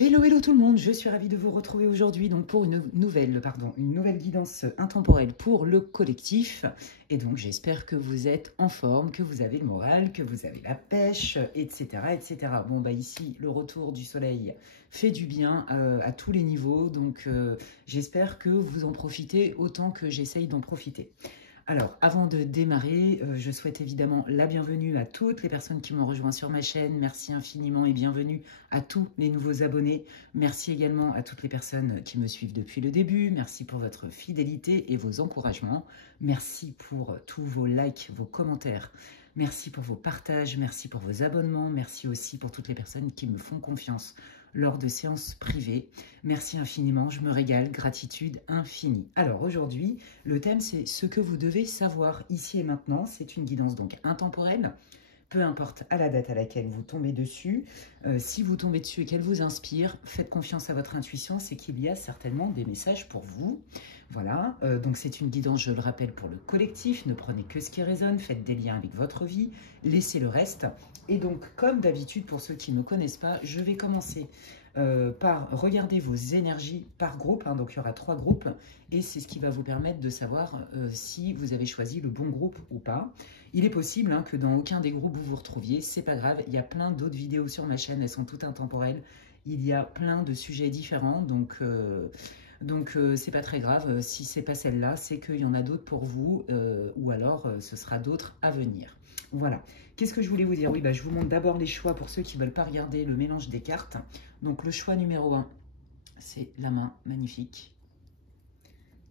Hello, hello tout le monde, je suis ravie de vous retrouver aujourd'hui donc pour une nouvelle guidance intemporelle pour le collectif. Et donc j'espère que vous êtes en forme, que vous avez le moral, que vous avez la pêche, etc. etc. Bon bah ici, le retour du soleil fait du bien à tous les niveaux, donc j'espère que vous en profitez autant que j'essaye d'en profiter. Alors, avant de démarrer, je souhaite évidemment la bienvenue à toutes les personnes qui m'ont rejoint sur ma chaîne. Merci infiniment et bienvenue à tous les nouveaux abonnés. Merci également à toutes les personnes qui me suivent depuis le début. Merci pour votre fidélité et vos encouragements. Merci pour tous vos likes, vos commentaires. Merci pour vos partages, merci pour vos abonnements. Merci aussi pour toutes les personnes qui me font confiance lors de séances privées. Merci infiniment, je me régale, gratitude infinie. Alors aujourd'hui, le thème c'est ce que vous devez savoir ici et maintenant. C'est une guidance donc intemporelle, peu importe à la date à laquelle vous tombez dessus. Si vous tombez dessus et qu'elle vous inspire, faites confiance à votre intuition, c'est qu'il y a certainement des messages pour vous. Voilà, donc c'est une guidance, je le rappelle, pour le collectif. Ne prenez que ce qui résonne, faites des liens avec votre vie, laissez le reste. Et donc, comme d'habitude, pour ceux qui ne me connaissent pas, je vais commencer par regarder vos énergies par groupe. Hein, donc, il y aura 3 groupes et c'est ce qui va vous permettre de savoir si vous avez choisi le bon groupe ou pas. Il est possible hein, que dans aucun des groupes vous vous retrouviez. C'est pas grave, il y a plein d'autres vidéos sur ma chaîne, elles sont toutes intemporelles. Il y a plein de sujets différents, donc c'est pas très grave. Si c'est pas celle-là, c'est qu'il y en a d'autres pour vous ou alors ce sera d'autres à venir. Voilà. Qu'est-ce que je voulais vous dire? Oui, bah, je vous montre d'abord les choix pour ceux qui ne veulent pas regarder le mélange des cartes. Donc, le choix numéro 1, c'est la main, magnifique.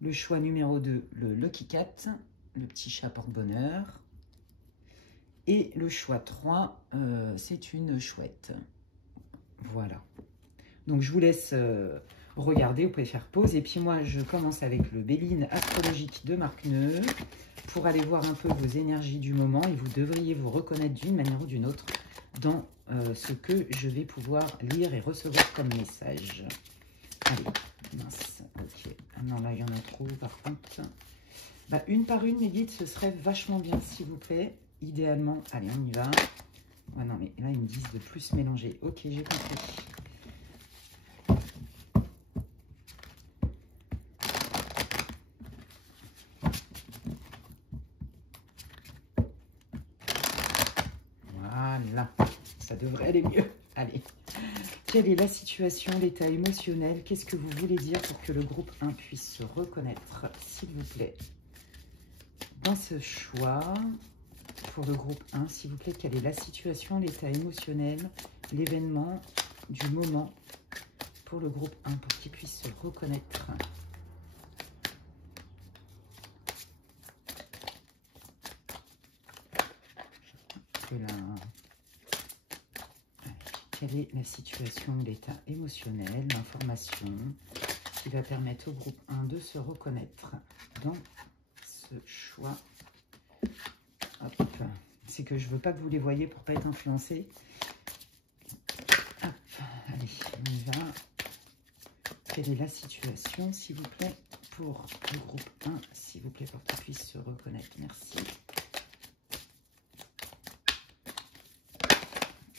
Le choix numéro 2, le Lucky Cat, le petit chat porte-bonheur. Et le choix 3, c'est une chouette. Voilà. Donc, je vous laisse regarder, vous pouvez faire pause. Et puis moi, je commence avec le Béline astrologique de Marc Neu pour aller voir un peu vos énergies du moment. Et vous devriez vous reconnaître d'une manière ou d'une autre dans ce que je vais pouvoir lire et recevoir comme message. Allez, mince, ok. Ah non, là, il y en a trop, par contre. Bah, une par une, mes guides, ce serait vachement bien, s'il vous plaît. Idéalement, allez, on y va. Ouais, non, mais là, ils me disent de plus mélanger. Ok, j'ai compris. Voilà, ça devrait aller mieux. Allez. Quelle est la situation, l'état émotionnel? Qu'est-ce que vous voulez dire pour que le groupe 1 puisse se reconnaître, s'il vous plaît? Dans ce choix, pour le groupe 1, s'il vous plaît, quelle est la situation, l'état émotionnel, l'événement du moment pour le groupe 1, pour qu'il puisse se reconnaître? Quelle est la situation, l'état émotionnel, l'information qui va permettre au groupe 1 de se reconnaître dans ce choix? C'est que je ne veux pas que vous les voyez pour ne pas être influencé. Hop, allez, on y va. Quelle est la situation, s'il vous plaît, pour le groupe 1, s'il vous plaît, pour qu'il puisse se reconnaître? Merci.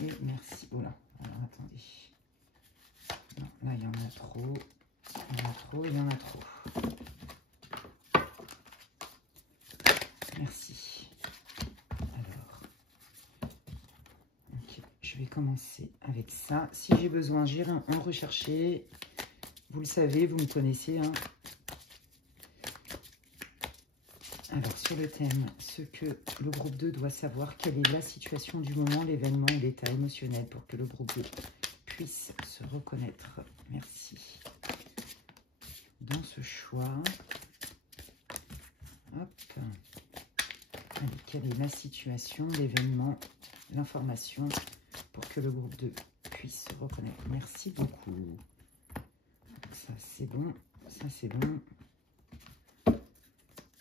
Et merci. Oh là, alors attendez. Non, là, il y en a trop. Il y en a trop, il y en a trop. Merci. Alors, ok, je vais commencer avec ça. Si j'ai besoin, j'irai en rechercher. Vous le savez, vous me connaissez. Hein. Alors, sur le thème, ce que le groupe 2 doit savoir, quelle est la situation du moment, l'événement et l'état émotionnel pour que le groupe 2 puisse se reconnaître. Merci. Dans ce choix, hop. Allez, quelle est la situation, l'événement, l'information pour que le groupe 2 puisse se reconnaître? Merci beaucoup. Ça, c'est bon. Ça, c'est bon.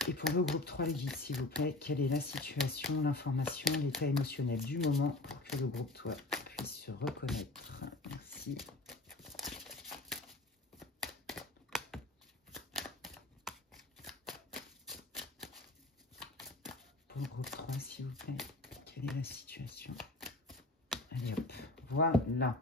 Et pour le groupe 3, le guide, s'il vous plaît, quelle est la situation, l'information, l'état émotionnel du moment pour que le groupe 3 puisse se reconnaître? Merci. Pour le groupe 3, s'il vous plaît, quelle est la situation? Allez hop, voilà.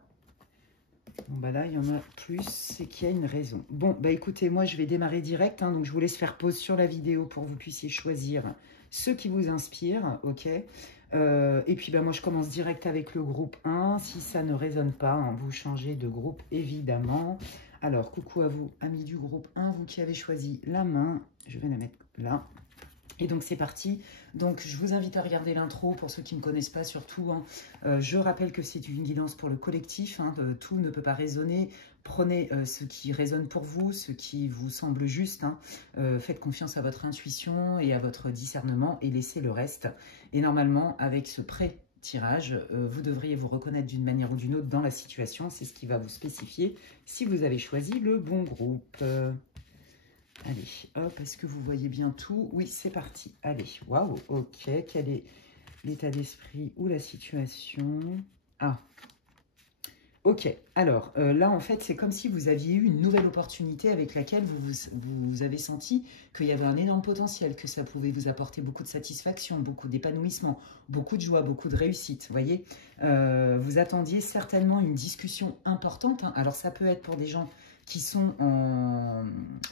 Bon, bah là, il y en a plus, c'est qu'il y a une raison. Bon, bah écoutez, moi, je vais démarrer direct. Hein, donc, je vous laisse faire pause sur la vidéo pour que vous puissiez choisir ceux qui vous inspirent, ok. Et puis, bah, moi, je commence direct avec le groupe 1. Si ça ne résonne pas, hein, vous changez de groupe, évidemment. Alors, coucou à vous, amis du groupe 1, vous qui avez choisi la main. Je vais la mettre là. Et donc c'est parti. Donc je vous invite à regarder l'intro pour ceux qui ne connaissent pas surtout. Hein. Je rappelle que c'est une guidance pour le collectif. Hein. Tout ne peut pas résonner. Prenez ce qui résonne pour vous, ce qui vous semble juste. Hein. Faites confiance à votre intuition et à votre discernement et laissez le reste. Et normalement, avec ce pré-tirage, vous devriez vous reconnaître d'une manière ou d'une autre dans la situation. C'est ce qui va vous spécifier si vous avez choisi le bon groupe. Allez, hop, est-ce que vous voyez bien tout? Oui, c'est parti. Allez, waouh, ok. Quel est l'état d'esprit ou la situation? Ah, ok. Alors, là, en fait, c'est comme si vous aviez eu une nouvelle opportunité avec laquelle vous avez senti qu'il y avait un énorme potentiel, que ça pouvait vous apporter beaucoup de satisfaction, beaucoup d'épanouissement, beaucoup de joie, beaucoup de réussite, vous voyez. Vous attendiez certainement une discussion importante. Hein. Alors, ça peut être pour des gens qui sont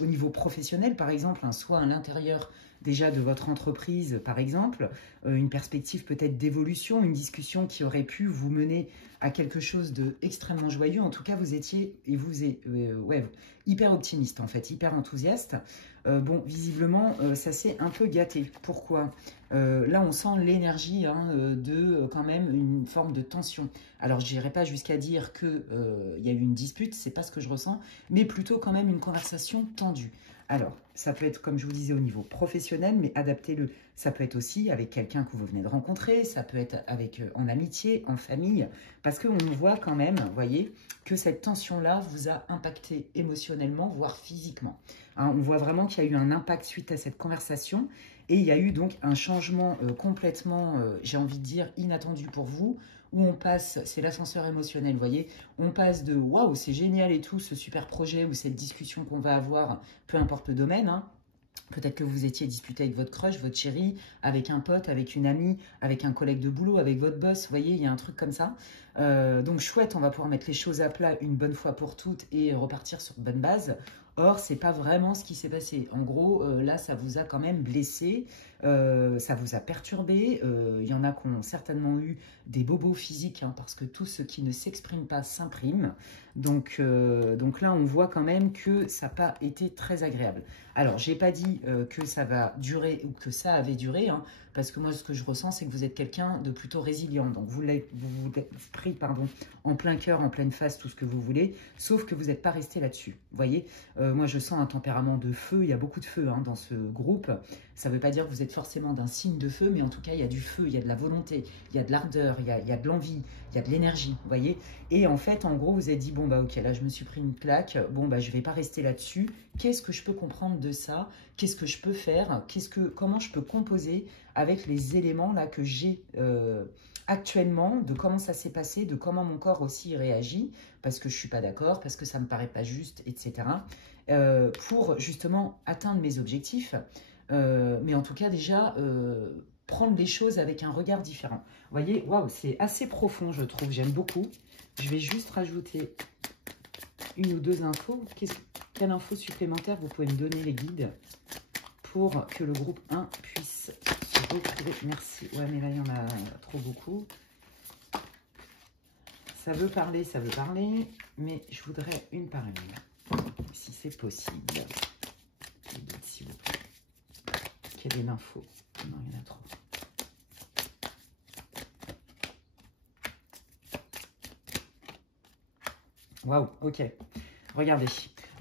au niveau professionnel, par exemple, hein, soit à l'intérieur déjà de votre entreprise, par exemple, une perspective peut-être d'évolution, une discussion qui aurait pu vous mener à quelque chose d'extrêmement joyeux. En tout cas, vous étiez, et vous êtes hyper optimiste, en fait, hyper enthousiaste. Bon, visiblement, ça s'est un peu gâté. Pourquoi? Là, on sent l'énergie hein, de quand même une forme de tension. Alors, je n'irai pas jusqu'à dire qu'il y a eu une dispute, c'est pas ce que je ressens, mais plutôt quand même une conversation tendue. Alors, ça peut être, comme je vous disais, au niveau professionnel, mais adaptez-le. Ça peut être aussi avec quelqu'un que vous venez de rencontrer, ça peut être avec en amitié, en famille, parce qu'on voit quand même, vous voyez, que cette tension-là vous a impacté émotionnellement, voire physiquement. Hein, on voit vraiment qu'il y a eu un impact suite à cette conversation, et il y a eu donc un changement complètement, j'ai envie de dire, inattendu pour vous, où on passe, c'est l'ascenseur émotionnel, vous voyez, on passe de « waouh, c'est génial et tout, ce super projet ou cette discussion qu'on va avoir, peu importe le domaine hein, ». Peut-être que vous étiez disputé avec votre crush, votre chérie, avec un pote, avec une amie, avec un collègue de boulot, avec votre boss, vous voyez, il y a un truc comme ça. Donc chouette, on va pouvoir mettre les choses à plat une bonne fois pour toutes et repartir sur de bonnes bases. Or, c'est pas vraiment ce qui s'est passé. En gros, là, ça vous a quand même blessé, ça vous a perturbé. Il y en a qui ont certainement eu des bobos physiques, hein, parce que tout ce qui ne s'exprime pas s'imprime. Donc là, on voit quand même que ça n'a pas été très agréable. Alors, je n'ai pas dit que ça va durer ou que ça avait duré, hein, parce que moi, ce que je ressens, c'est que vous êtes quelqu'un de plutôt résilient. Donc, vous êtes pris en plein cœur, en pleine face, tout ce que vous voulez, sauf que vous n'êtes pas resté là-dessus. Vous voyez, moi, je sens un tempérament de feu. Il y a beaucoup de feu hein, dans ce groupe. Ça ne veut pas dire que vous êtes forcément d'un signe de feu, mais en tout cas, il y a du feu, il y a de la volonté, il y a de l'ardeur, il y a de l'envie, il y a de l'énergie, vous voyez. Et en fait, en gros, vous avez dit, bon, bah ok, là, je me suis pris une claque, bon, bah je ne vais pas rester là-dessus. Qu'est-ce que je peux comprendre de ça? Qu'est-ce que je peux faire? Comment je peux composer avec les éléments là que j'ai actuellement, de comment ça s'est passé, de comment mon corps aussi réagit, parce que je ne suis pas d'accord, parce que ça ne me paraît pas juste, etc. Pour justement atteindre mes objectifs. Mais en tout cas, déjà, prendre les choses avec un regard différent. Vous voyez, waouh, c'est assez profond, je trouve, j'aime beaucoup. Je vais juste rajouter une ou deux infos. Quelle info supplémentaire vous pouvez me donner, les guides, pour que le groupe 1 puisse se retrouver? Merci. Ouais, mais là, il y en a trop beaucoup. Ça veut parler, mais je voudrais une par une, si c'est possible. S'il vous plaît. Quelle est l'info? Non, il y en a trop. Waouh, ok. Regardez.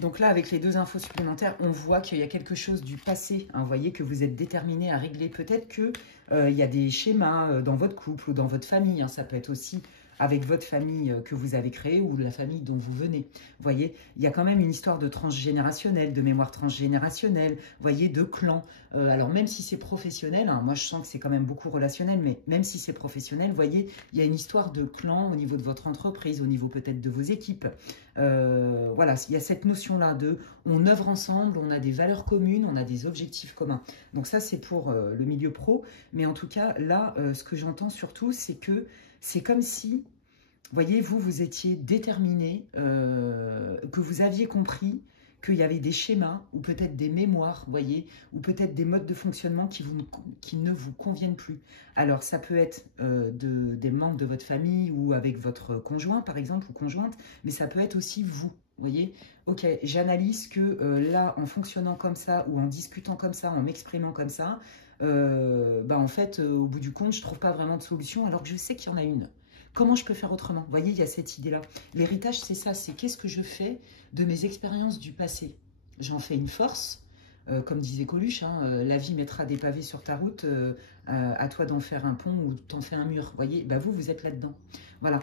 Donc là, avec les deux infos supplémentaires, on voit qu'il y a quelque chose du passé. Hein, vous voyez que vous êtes déterminé à régler. Peut-être qu'il y a des schémas dans votre couple ou dans votre famille. Hein, ça peut être aussi avec votre famille que vous avez créée ou la famille dont vous venez. Vous voyez, il y a quand même une histoire de transgénérationnelle, de mémoire transgénérationnelle, vous voyez, de clan. Alors même si c'est professionnel, hein, moi je sens que c'est quand même beaucoup relationnel, mais même si c'est professionnel, vous voyez, il y a une histoire de clan au niveau de votre entreprise, au niveau peut-être de vos équipes. Voilà, il y a cette notion-là de on œuvre ensemble, on a des valeurs communes, on a des objectifs communs. Donc ça, c'est pour le milieu pro. Mais en tout cas, là, ce que j'entends surtout, c'est que c'est comme si voyez, vous étiez déterminé, que vous aviez compris qu'il y avait des schémas ou peut-être des mémoires, voyez, ou peut-être des modes de fonctionnement qui ne vous conviennent plus. Alors, ça peut être des membres de votre famille ou avec votre conjoint, par exemple, ou conjointe, mais ça peut être aussi vous, voyez. Ok, j'analyse que là, en fonctionnant comme ça, ou en discutant comme ça, en m'exprimant comme ça, en fait, au bout du compte, je ne trouve pas vraiment de solution, alors que je sais qu'il y en a une. Comment je peux faire autrement? Vous voyez, il y a cette idée-là. L'héritage, c'est ça, c'est qu'est-ce que je fais de mes expériences du passé. J'en fais une force, comme disait Coluche, hein, la vie mettra des pavés sur ta route, à toi d'en faire un pont ou t'en faire un mur. Vous voyez, bah vous êtes là-dedans. Voilà.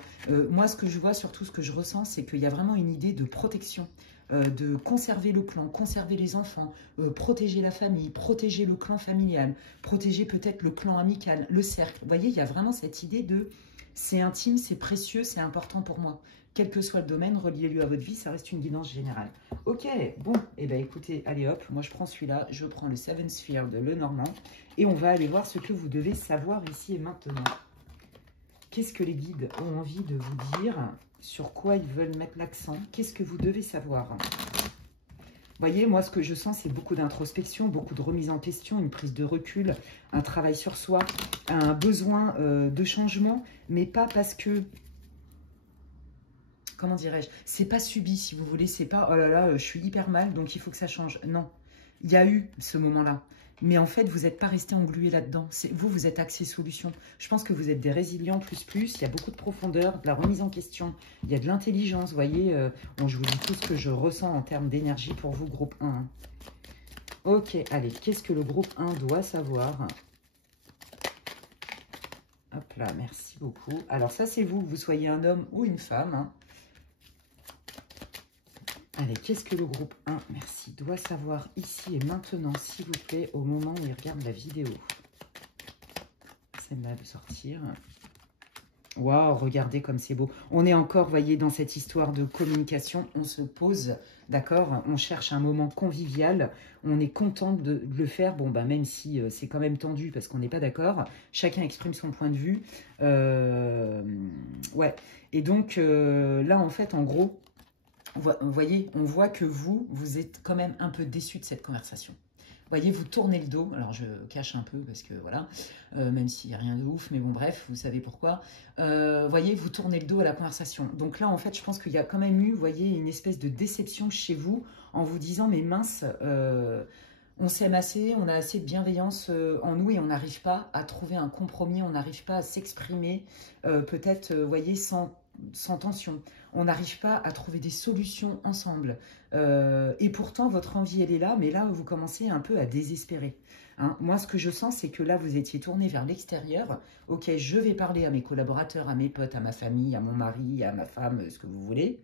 Moi, ce que je vois, surtout ce que je ressens, c'est qu'il y a vraiment une idée de protection. De conserver le clan, conserver les enfants, protéger la famille, protéger le clan familial, protéger peut-être le clan amical, le cercle. Vous voyez, il y a vraiment cette idée de c'est intime, c'est précieux, c'est important pour moi. Quel que soit le domaine, reliez-le à votre vie, ça reste une guidance générale. Ok, bon, et bien écoutez, allez hop, moi je prends celui-là, je prends le Seven Sphere de Lenormand, et on va aller voir ce que vous devez savoir ici et maintenant. Qu'est-ce que les guides ont envie de vous dire? Sur quoi ils veulent mettre l'accent? Qu'est-ce que vous devez savoir? Vous voyez, moi, ce que je sens, c'est beaucoup d'introspection, beaucoup de remise en question, une prise de recul, un travail sur soi, un besoin de changement, mais pas parce que, comment dirais-je, c'est pas subi, si vous voulez, c'est pas, oh là là, je suis hyper mal, donc il faut que ça change. Non, il y a eu ce moment-là. Mais en fait, vous n'êtes pas resté englué là-dedans. Vous êtes axé solution. Je pense que vous êtes des résilients plus. Il y a beaucoup de profondeur, de la remise en question. Il y a de l'intelligence. Vous voyez, je vous dis tout ce que je ressens en termes d'énergie pour vous, groupe 1. Hein. Ok, allez, qu'est-ce que le groupe 1 doit savoir? Hop là, merci beaucoup. Alors ça, c'est vous, que vous soyez un homme ou une femme. Hein. Allez, qu'est-ce que le groupe 1, merci, doit savoir ici et maintenant, s'il vous plaît, au moment où il regarde la vidéo? Celle-là de sortir. Waouh, regardez comme c'est beau. On est encore, voyez, dans cette histoire de communication. On se pose, d'accord? On cherche un moment convivial. On est content de le faire. Bon, bah, même si c'est quand même tendu parce qu'on n'est pas d'accord. Chacun exprime son point de vue. Ouais. Et donc, là, en fait, en gros, vous voyez, on voit que vous êtes quand même un peu déçu de cette conversation. Vous voyez, vous tournez le dos. Alors, je cache un peu parce que, voilà, même s'il n'y a rien de ouf, mais bon, bref, vous savez pourquoi. Vous voyez, vous tournez le dos à la conversation. Donc là, en fait, je pense qu'il y a quand même eu, vous voyez, une espèce de déception chez vous en vous disant, mais mince, on s'aime assez, on a assez de bienveillance en nous et on n'arrive pas à trouver un compromis, on n'arrive pas à s'exprimer, peut-être, vous voyez, sans tension. On n'arrive pas à trouver des solutions ensemble. Et pourtant, votre envie, elle est là, mais là, vous commencez un peu à désespérer. Hein. Moi, ce que je sens, c'est que là, vous étiez tourné vers l'extérieur. Ok, je vais parler à mes collaborateurs, à mes potes, à ma famille, à mon mari, à ma femme, ce que vous voulez.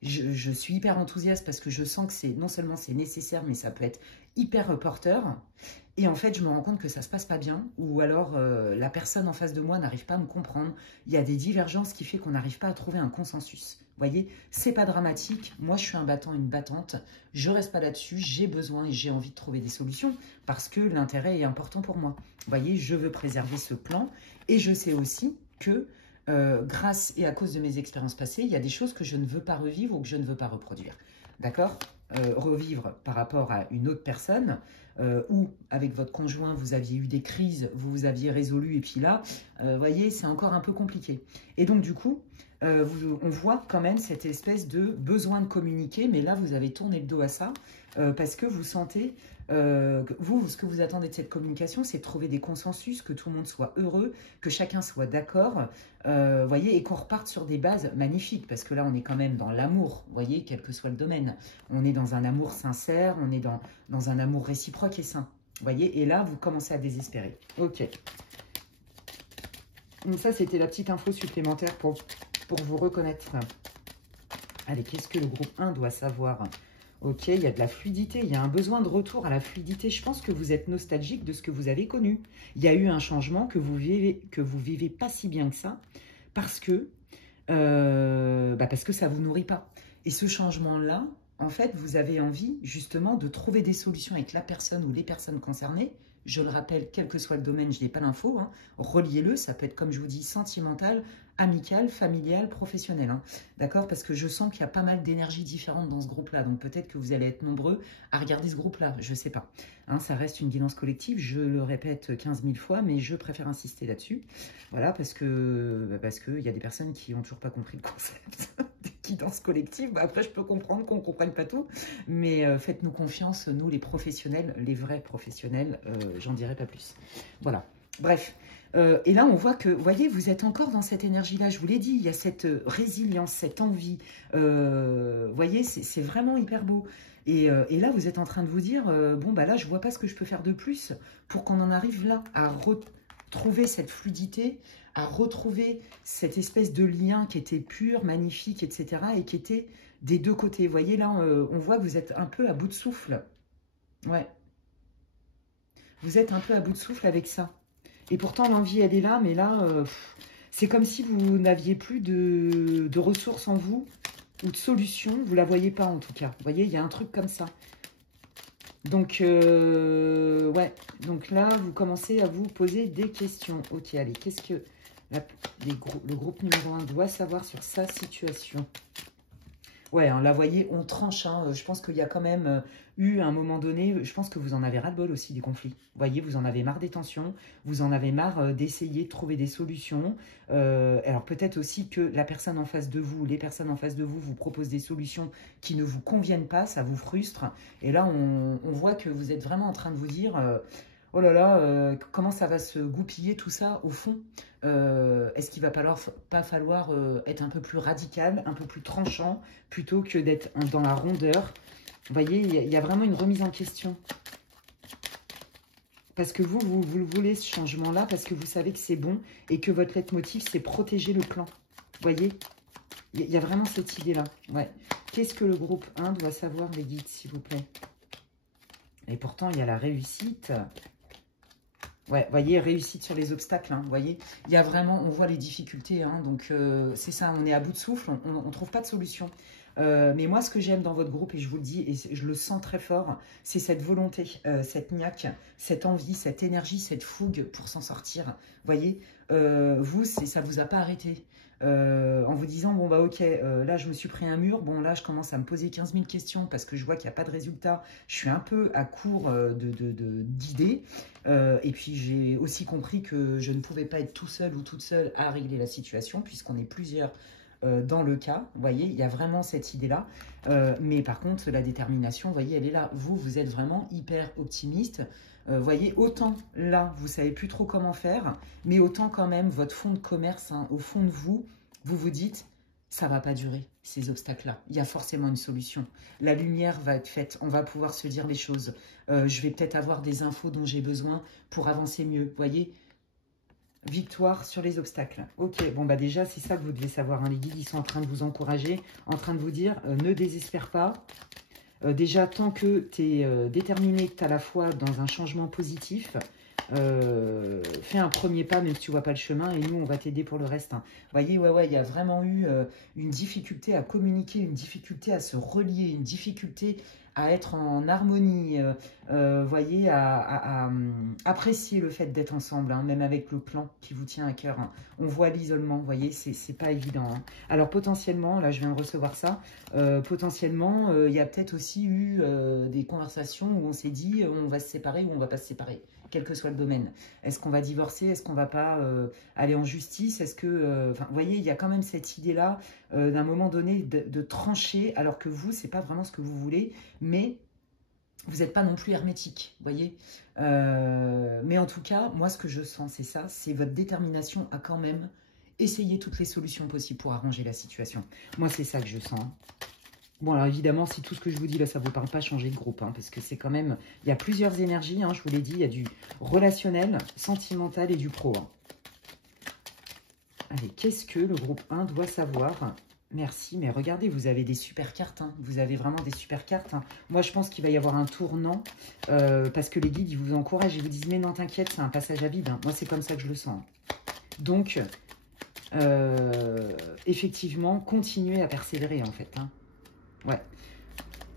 Je suis hyper enthousiaste parce que je sens que non seulement c'est nécessaire, mais ça peut être hyper porteur. Et en fait, je me rends compte que ça se passe pas bien, ou alors la personne en face de moi n'arrive pas à me comprendre. Il y a des divergences qui font qu'on n'arrive pas à trouver un consensus. Vous voyez, c'est pas dramatique. Moi, je suis un battant, une battante. Je reste pas là-dessus. J'ai besoin et j'ai envie de trouver des solutions parce que l'intérêt est important pour moi. Vous voyez, je veux préserver ce plan et je sais aussi que grâce et à cause de mes expériences passées, il y a des choses que je ne veux pas revivre ou que je ne veux pas reproduire. D'accord? Revivre par rapport à une autre personne ou avec votre conjoint, vous aviez eu des crises, vous aviez résolu et puis là, vous voyez, c'est encore un peu compliqué. Et donc du coup, on voit quand même cette espèce de besoin de communiquer, mais là, vous avez tourné le dos à ça parce que vous sentez... ce que vous attendez de cette communication, c'est de trouver des consensus, que tout le monde soit heureux, que chacun soit d'accord, voyez, et qu'on reparte sur des bases magnifiques, parce que là, on est quand même dans l'amour, voyez, quel que soit le domaine. On est dans un amour sincère, on est dans un amour réciproque et sain, voyez, et là, vous commencez à désespérer. Ok. Donc ça, c'était la petite info supplémentaire pour vous reconnaître. Allez, qu'est-ce que le groupe 1 doit savoir ? Ok, il y a de la fluidité, il y a un besoin de retour à la fluidité. Je pense que vous êtes nostalgique de ce que vous avez connu. Il y a eu un changement que vous vivez pas si bien que ça, parce que ça vous nourrit pas. Et ce changement-là, en fait, vous avez envie justement de trouver des solutions avec la personne ou les personnes concernées. Je le rappelle, quel que soit le domaine, je n'ai pas l'info. Hein. Reliez-le, ça peut être, comme je vous dis, sentimental, amical, familial, professionnel. Hein. D'accord? Parce que je sens qu'il y a pas mal d'énergies différentes dans ce groupe-là. Donc peut-être que vous allez être nombreux à regarder ce groupe-là. Je ne sais pas. Hein, ça reste une guidance collective. Je le répète 15 000 fois, mais je préfère insister là-dessus. Voilà, parce que y a des personnes qui n'ont toujours pas compris le concept des guidances collectives. Bah, après, je peux comprendre qu'on ne comprenne pas tout. Mais faites-nous confiance, nous les professionnels, les vrais professionnels, j'en dirai pas plus. Voilà. Bref. Et là, on voit que, vous voyez, vous êtes encore dans cette énergie-là. Je vous l'ai dit, il y a cette résilience, cette envie. Vous voyez, c'est vraiment hyper beau. Et là, vous êtes en train de vous dire, bon, bah là, je ne vois pas ce que je peux faire de plus pour qu'on en arrive là, à retrouver cette fluidité, à retrouver cette espèce de lien qui était pur, magnifique, etc. et qui était des deux côtés. Vous voyez, là, on voit que vous êtes un peu à bout de souffle. Ouais. Vous êtes un peu à bout de souffle avec ça. Et pourtant, l'envie, elle est là, mais là, c'est comme si vous n'aviez plus de ressources en vous ou de solutions. Vous ne la voyez pas, en tout cas. Vous voyez, il y a un truc comme ça. Donc, ouais. Donc là, vous commencez à vous poser des questions. Ok, allez, qu'est-ce que le groupe numéro 1 doit savoir sur sa situation? Ouais, hein, là, vous voyez, on tranche. Hein. Je pense qu'il y a quand même eu, à un moment donné, je pense que vous en avez ras-le-bol aussi des conflits. Vous voyez, vous en avez marre des tensions, vous en avez marre d'essayer de trouver des solutions. Alors, peut-être aussi que la personne en face de vous, les personnes en face de vous, vous proposent des solutions qui ne vous conviennent pas, ça vous frustre. Et là, on voit que vous êtes vraiment en train de vous dire... oh là là, comment ça va se goupiller tout ça au fond? Est-ce qu'il va pas falloir être un peu plus radical, un peu plus tranchant, plutôt que d'être dans la rondeur? Vous voyez, il y a vraiment une remise en question. Parce que vous le voulez, ce changement-là, parce que vous savez que c'est bon et que votre leitmotiv, c'est protéger le clan. Vous voyez, il y a vraiment cette idée-là. Ouais. Qu'est-ce que le groupe 1 doit savoir, les guides, s'il vous plaît? Et pourtant, il y a la réussite. Ouais, vous voyez, réussite sur les obstacles, hein, vous voyez. Il y a vraiment, on voit les difficultés, hein, donc c'est ça, on est à bout de souffle, on ne trouve pas de solution. Mais moi, ce que j'aime dans votre groupe, et je vous le dis, et je le sens très fort, c'est cette volonté, cette niaque, cette envie, cette énergie, cette fougue pour s'en sortir. Vous voyez, vous, ça ne vous a pas arrêté. En vous disant, bon bah ok, là je me suis pris un mur, bon là je commence à me poser 15 000 questions parce que je vois qu'il n'y a pas de résultat, je suis un peu à court d'idées, et puis j'ai aussi compris que je ne pouvais pas être tout seul ou toute seule à régler la situation puisqu'on est plusieurs dans le cas, vous voyez, il y a vraiment cette idée-là, mais par contre la détermination, vous voyez, elle est là, vous êtes vraiment hyper optimiste. Vous voyez, autant là, vous ne savez plus trop comment faire, mais autant quand même, votre fond de commerce, hein, au fond de vous, vous vous dites, ça ne va pas durer, ces obstacles-là. Il y a forcément une solution. La lumière va être faite, on va pouvoir se dire les choses. Je vais peut-être avoir des infos dont j'ai besoin pour avancer mieux. Vous voyez, victoire sur les obstacles. Ok, bon bah déjà, c'est ça que vous devez savoir. Hein. Les guides, ils sont en train de vous encourager, en train de vous dire, ne désespère pas. Déjà, tant que tu es déterminé, que tu as la foi dans un changement positif, fais un premier pas, même si tu ne vois pas le chemin, et nous, on va t'aider pour le reste. Hein. Vous voyez, ouais, il y a vraiment eu une difficulté à communiquer, une difficulté à se relier, une difficulté à être en harmonie, vous voyez, à apprécier le fait d'être ensemble, hein, même avec le clan qui vous tient à cœur. Hein. On voit l'isolement, vous voyez, c'est pas évident. Hein. Alors potentiellement, là je viens de recevoir ça, potentiellement, il y a peut-être aussi eu des conversations où on s'est dit on va se séparer ou on va pas se séparer, quel que soit le domaine. Est-ce qu'on va divorcer? Est-ce qu'on va pas aller en justice? Est-ce que, vous voyez, il y a quand même cette idée-là d'un moment donné de trancher, alors que vous, c'est pas vraiment ce que vous voulez, mais vous n'êtes pas non plus hermétique, vous voyez. Mais en tout cas, moi, ce que je sens, c'est ça, c'est votre détermination à quand même essayer toutes les solutions possibles pour arranger la situation. Moi, c'est ça que je sens. Bon, alors évidemment, si tout ce que je vous dis là, ça ne vous parle pas, changez de groupe, hein, parce que c'est quand même... Il y a plusieurs énergies, hein, je vous l'ai dit, il y a du relationnel, sentimental et du pro. Hein. Allez, qu'est-ce que le groupe 1 doit savoir? Merci, mais regardez, vous avez des super cartes, hein. Vous avez vraiment des super cartes. Hein. Moi, je pense qu'il va y avoir un tournant, parce que les guides, ils vous encouragent, ils vous disent, mais non, t'inquiète, c'est un passage à vide. Hein. Moi, c'est comme ça que je le sens. Donc, effectivement, continuez à persévérer, en fait. Hein. Ouais.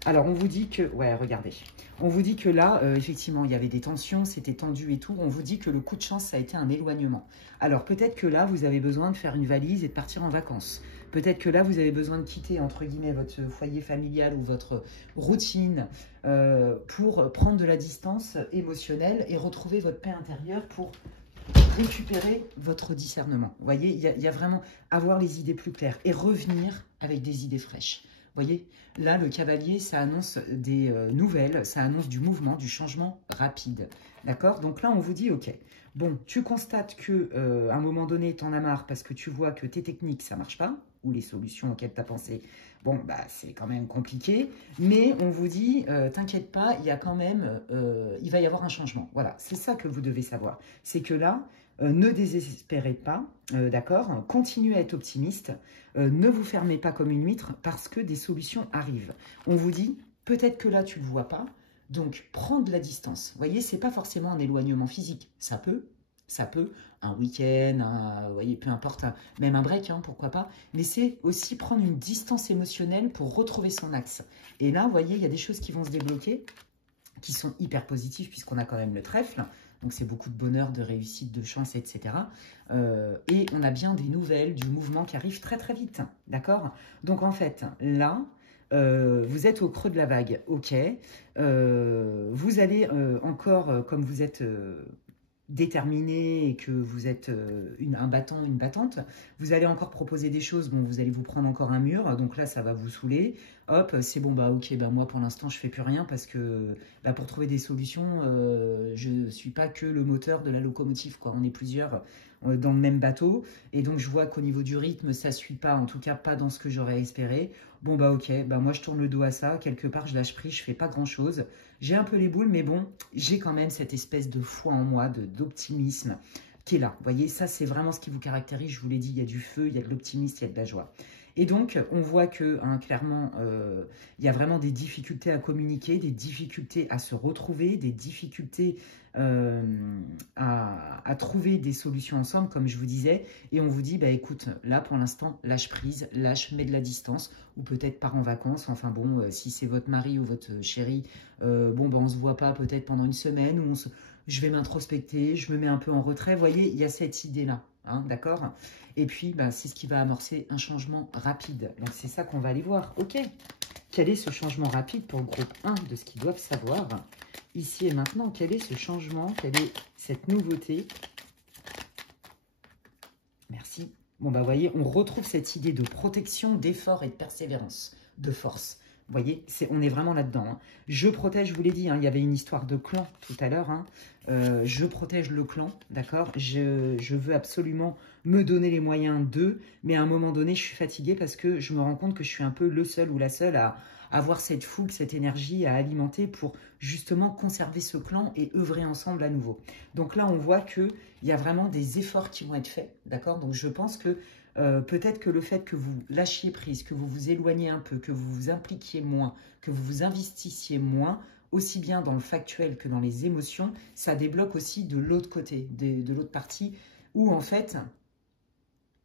Alors, on vous dit que... Ouais, regardez. On vous dit que là, effectivement, il y avait des tensions, c'était tendu et tout. On vous dit que le coup de chance, ça a été un éloignement. Alors, peut-être que là, vous avez besoin de faire une valise et de partir en vacances. Peut-être que là, vous avez besoin de quitter, entre guillemets, votre foyer familial ou votre routine pour prendre de la distance émotionnelle et retrouver votre paix intérieure pour récupérer votre discernement. Vous voyez, il y a vraiment avoir les idées plus claires et revenir avec des idées fraîches. Vous voyez, là, le cavalier, ça annonce des nouvelles, ça annonce du mouvement, du changement rapide. D'accord? Donc là, on vous dit, ok, bon, tu constates que à un moment donné, tu en as marre parce que tu vois que tes techniques, ça ne marche pas, ou les solutions auxquelles tu as pensé, bon, bah, c'est quand même compliqué, mais on vous dit, t'inquiète pas, il y a quand même, il va y avoir un changement. Voilà, c'est ça que vous devez savoir. C'est que là, ne désespérez pas, d'accord? Continuez à être optimiste, ne vous fermez pas comme une huître parce que des solutions arrivent. On vous dit, peut-être que là, tu ne le vois pas, donc prends de la distance. Vous voyez, ce n'est pas forcément un éloignement physique, ça peut, un week-end, vous voyez, peu importe, même un break, hein, pourquoi pas. Mais c'est aussi prendre une distance émotionnelle pour retrouver son axe. Et là, vous voyez, il y a des choses qui vont se débloquer, qui sont hyper positives, puisqu'on a quand même le trèfle. Donc, c'est beaucoup de bonheur, de réussite, de chance, etc. Et on a bien des nouvelles, du mouvement qui arrive très, très vite. D'accord? Donc, en fait, là, vous êtes au creux de la vague. OK. Vous allez encore, comme vous êtes déterminé et que vous êtes un battant, une battante, vous allez encore proposer des choses, bon, vous allez vous prendre encore un mur, donc là, ça va vous saouler. Hop, c'est bon, bah ok, bah moi, pour l'instant, je fais plus rien parce que bah, pour trouver des solutions, je ne suis pas que le moteur de la locomotive, quoi. On est plusieurs dans le même bateau, et donc je vois qu'au niveau du rythme, ça ne suit pas, en tout cas pas dans ce que j'aurais espéré. Bon, bah ok, bah moi, je tourne le dos à ça, quelque part, je lâche prise, je fais pas grand-chose. J'ai un peu les boules, mais bon, j'ai quand même cette espèce de foi en moi, d'optimisme qui est là. Vous voyez, ça, c'est vraiment ce qui vous caractérise. Je vous l'ai dit, il y a du feu, il y a de l'optimisme, il y a de la joie. Et donc, on voit que, hein, clairement, il y a vraiment des difficultés à communiquer, des difficultés à se retrouver, des difficultés à trouver des solutions ensemble, comme je vous disais. Et on vous dit, bah écoute, là, pour l'instant, lâche prise, mets de la distance, ou peut-être pars en vacances. Enfin bon, si c'est votre mari ou votre chéri, bon, ben on se voit pas peut-être pendant une semaine, ou je vais m'introspecter, je me mets un peu en retrait. Vous voyez, il y a cette idée-là, hein, d'accord? Et puis, ben, c'est ce qui va amorcer un changement rapide. Donc, c'est ça qu'on va aller voir. OK. Quel est ce changement rapide pour le groupe 1 de ce qu'ils doivent savoir ici et maintenant? Quel est ce changement? Quelle est cette nouveauté? Merci. Bon, bah, vous voyez, on retrouve cette idée de protection, d'effort et de persévérance, de force. Vous voyez, on est vraiment là-dedans. Hein. Je protège, je vous l'ai dit, hein, il y avait une histoire de clan tout à l'heure. Hein. Je protège le clan, d'accord? Je veux absolument me donner les moyens d'eux, mais à un moment donné, je suis fatiguée parce que je me rends compte que je suis un peu le seul ou la seule à avoir cette fougue, cette énergie à alimenter pour justement conserver ce clan et œuvrer ensemble à nouveau. Donc là, on voit qu'il y a vraiment des efforts qui vont être faits, d'accord? Donc je pense que peut-être que le fait que vous lâchiez prise, que vous vous éloigniez un peu, que vous vous impliquiez moins, que vous vous investissiez moins, aussi bien dans le factuel que dans les émotions, ça débloque aussi de l'autre côté, de l'autre partie, où en fait,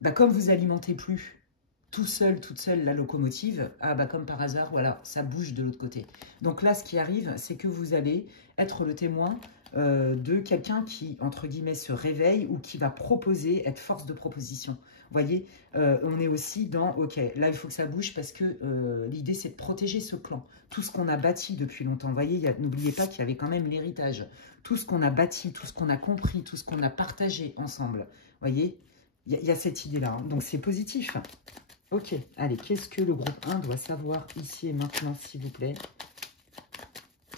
bah, comme vous alimentez plus tout seul, toute seule la locomotive, ah bah comme par hasard, voilà, ça bouge de l'autre côté. Donc là, ce qui arrive, c'est que vous allez être le témoin de quelqu'un qui, entre guillemets, se réveille ou qui va proposer, être force de proposition. Vous voyez, on est aussi dans, ok, là, il faut que ça bouge parce que l'idée, c'est de protéger ce clan. Tout ce qu'on a bâti depuis longtemps. Vous voyez, n'oubliez pas qu'il y avait quand même l'héritage. Tout ce qu'on a bâti, tout ce qu'on a compris, tout ce qu'on a partagé ensemble. Vous voyez, il y a cette idée-là. Hein. Donc, c'est positif. Ok, allez, qu'est-ce que le groupe 1 doit savoir ici et maintenant, s'il vous plaît?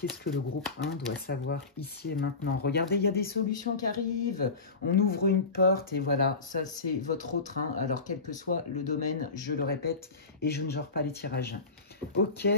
Qu'est-ce que le groupe 1 doit savoir ici et maintenant? Regardez, il y a des solutions qui arrivent. On ouvre une porte et voilà, ça c'est votre autre 1. Alors, quel que soit le domaine, je le répète, et je ne genre pas les tirages. Ok.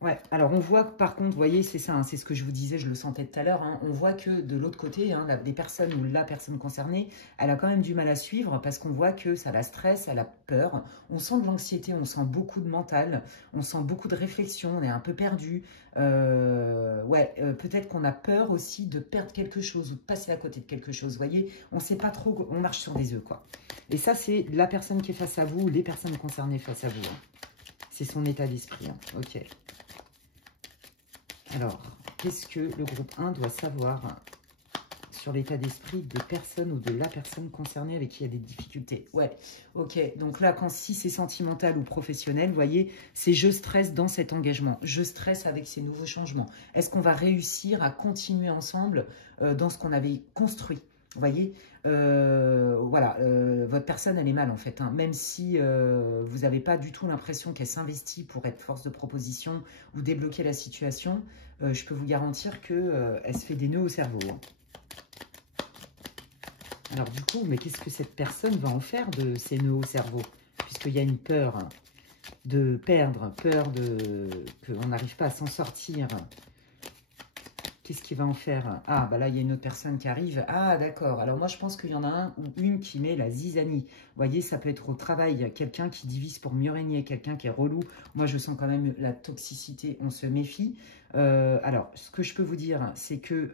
Ouais, alors on voit que par contre, vous voyez, c'est ça, hein, c'est ce que je vous disais, je le sentais tout à l'heure, hein, on voit que de l'autre côté, hein, des personnes ou la personne concernée, elle a quand même du mal à suivre parce qu'on voit que ça la stresse, elle a peur, on sent de l'anxiété, on sent beaucoup de mental, on sent beaucoup de réflexion, on est un peu perdu, peut-être qu'on a peur aussi de perdre quelque chose ou de passer à côté de quelque chose, vous voyez, on ne sait pas trop, on marche sur des œufs, quoi. Et ça, c'est la personne qui est face à vous, les personnes concernées face à vous, hein. C'est son état d'esprit. Hein. Ok. Alors, qu'est-ce que le groupe 1 doit savoir sur l'état d'esprit de personne ou de la personne concernée avec qui il y a des difficultés? Ouais, ok. Donc là, quand si c'est sentimental ou professionnel, vous voyez, c'est je stresse dans cet engagement. Je stresse avec ces nouveaux changements. Est-ce qu'on va réussir à continuer ensemble dans ce qu'on avait construit? Vous voyez, voilà, votre personne, elle est mal en fait. Hein. Même si vous n'avez pas du tout l'impression qu'elle s'investit pour être force de proposition ou débloquer la situation, je peux vous garantir qu'elle se fait des nœuds au cerveau. Hein. Alors du coup, mais qu'est-ce que cette personne va en faire de ces nœuds au cerveau? Puisqu'il y a une peur de perdre, peur qu'on n'arrive pas à s'en sortir. Qu'est-ce qu'il va en faire? Ah, bah là, il y a une autre personne qui arrive. Ah, d'accord. Alors moi, je pense qu'il y en a un ou une qui met la zizanie. Vous voyez, ça peut être au travail. Quelqu'un qui divise pour mieux régner, quelqu'un qui est relou. Moi, je sens quand même la toxicité. On se méfie. Alors, ce que je peux vous dire, c'est que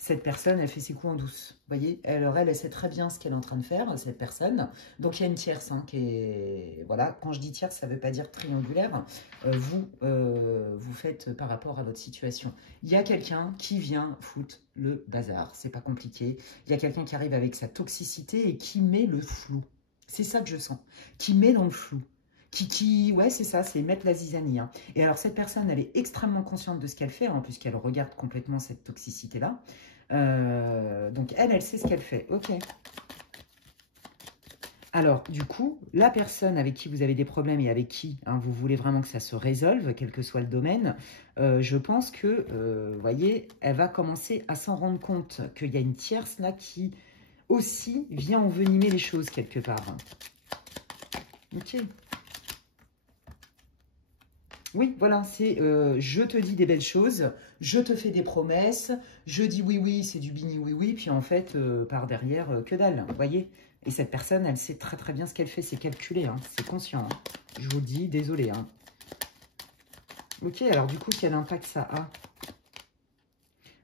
cette personne, elle fait ses coups en douce. Vous voyez, elle sait très bien ce qu'elle est en train de faire, cette personne. Donc, il y a une tierce hein, qui est... Voilà, quand je dis tierce, ça ne veut pas dire triangulaire. Vous faites par rapport à votre situation. Il y a quelqu'un qui vient foutre le bazar. C'est pas compliqué. Il y a quelqu'un qui arrive avec sa toxicité et qui met le flou. C'est ça que je sens. Qui met dans le flou. Ouais, c'est ça, c'est mettre la zizanie. Hein. Et alors, cette personne, elle est extrêmement consciente de ce qu'elle fait, hein, puisqu'elle regarde complètement cette toxicité-là. Donc, elle sait ce qu'elle fait. Ok. Alors, du coup, la personne avec qui vous avez des problèmes et avec qui hein, vous voulez vraiment que ça se résolve, quel que soit le domaine, je pense que, vous voyez, elle va commencer à s'en rendre compte qu'il y a une tierce là qui aussi vient envenimer les choses quelque part. Ok. Oui, voilà, c'est je te dis des belles choses, je te fais des promesses, je dis oui, oui, c'est du bini, oui, oui, puis en fait, par derrière, que dalle, vous voyez. Et cette personne, elle sait très très bien ce qu'elle fait, c'est calculé, hein, c'est conscient. Hein. Je vous le dis, désolé. Hein. Ok, alors du coup, quel impact ça a?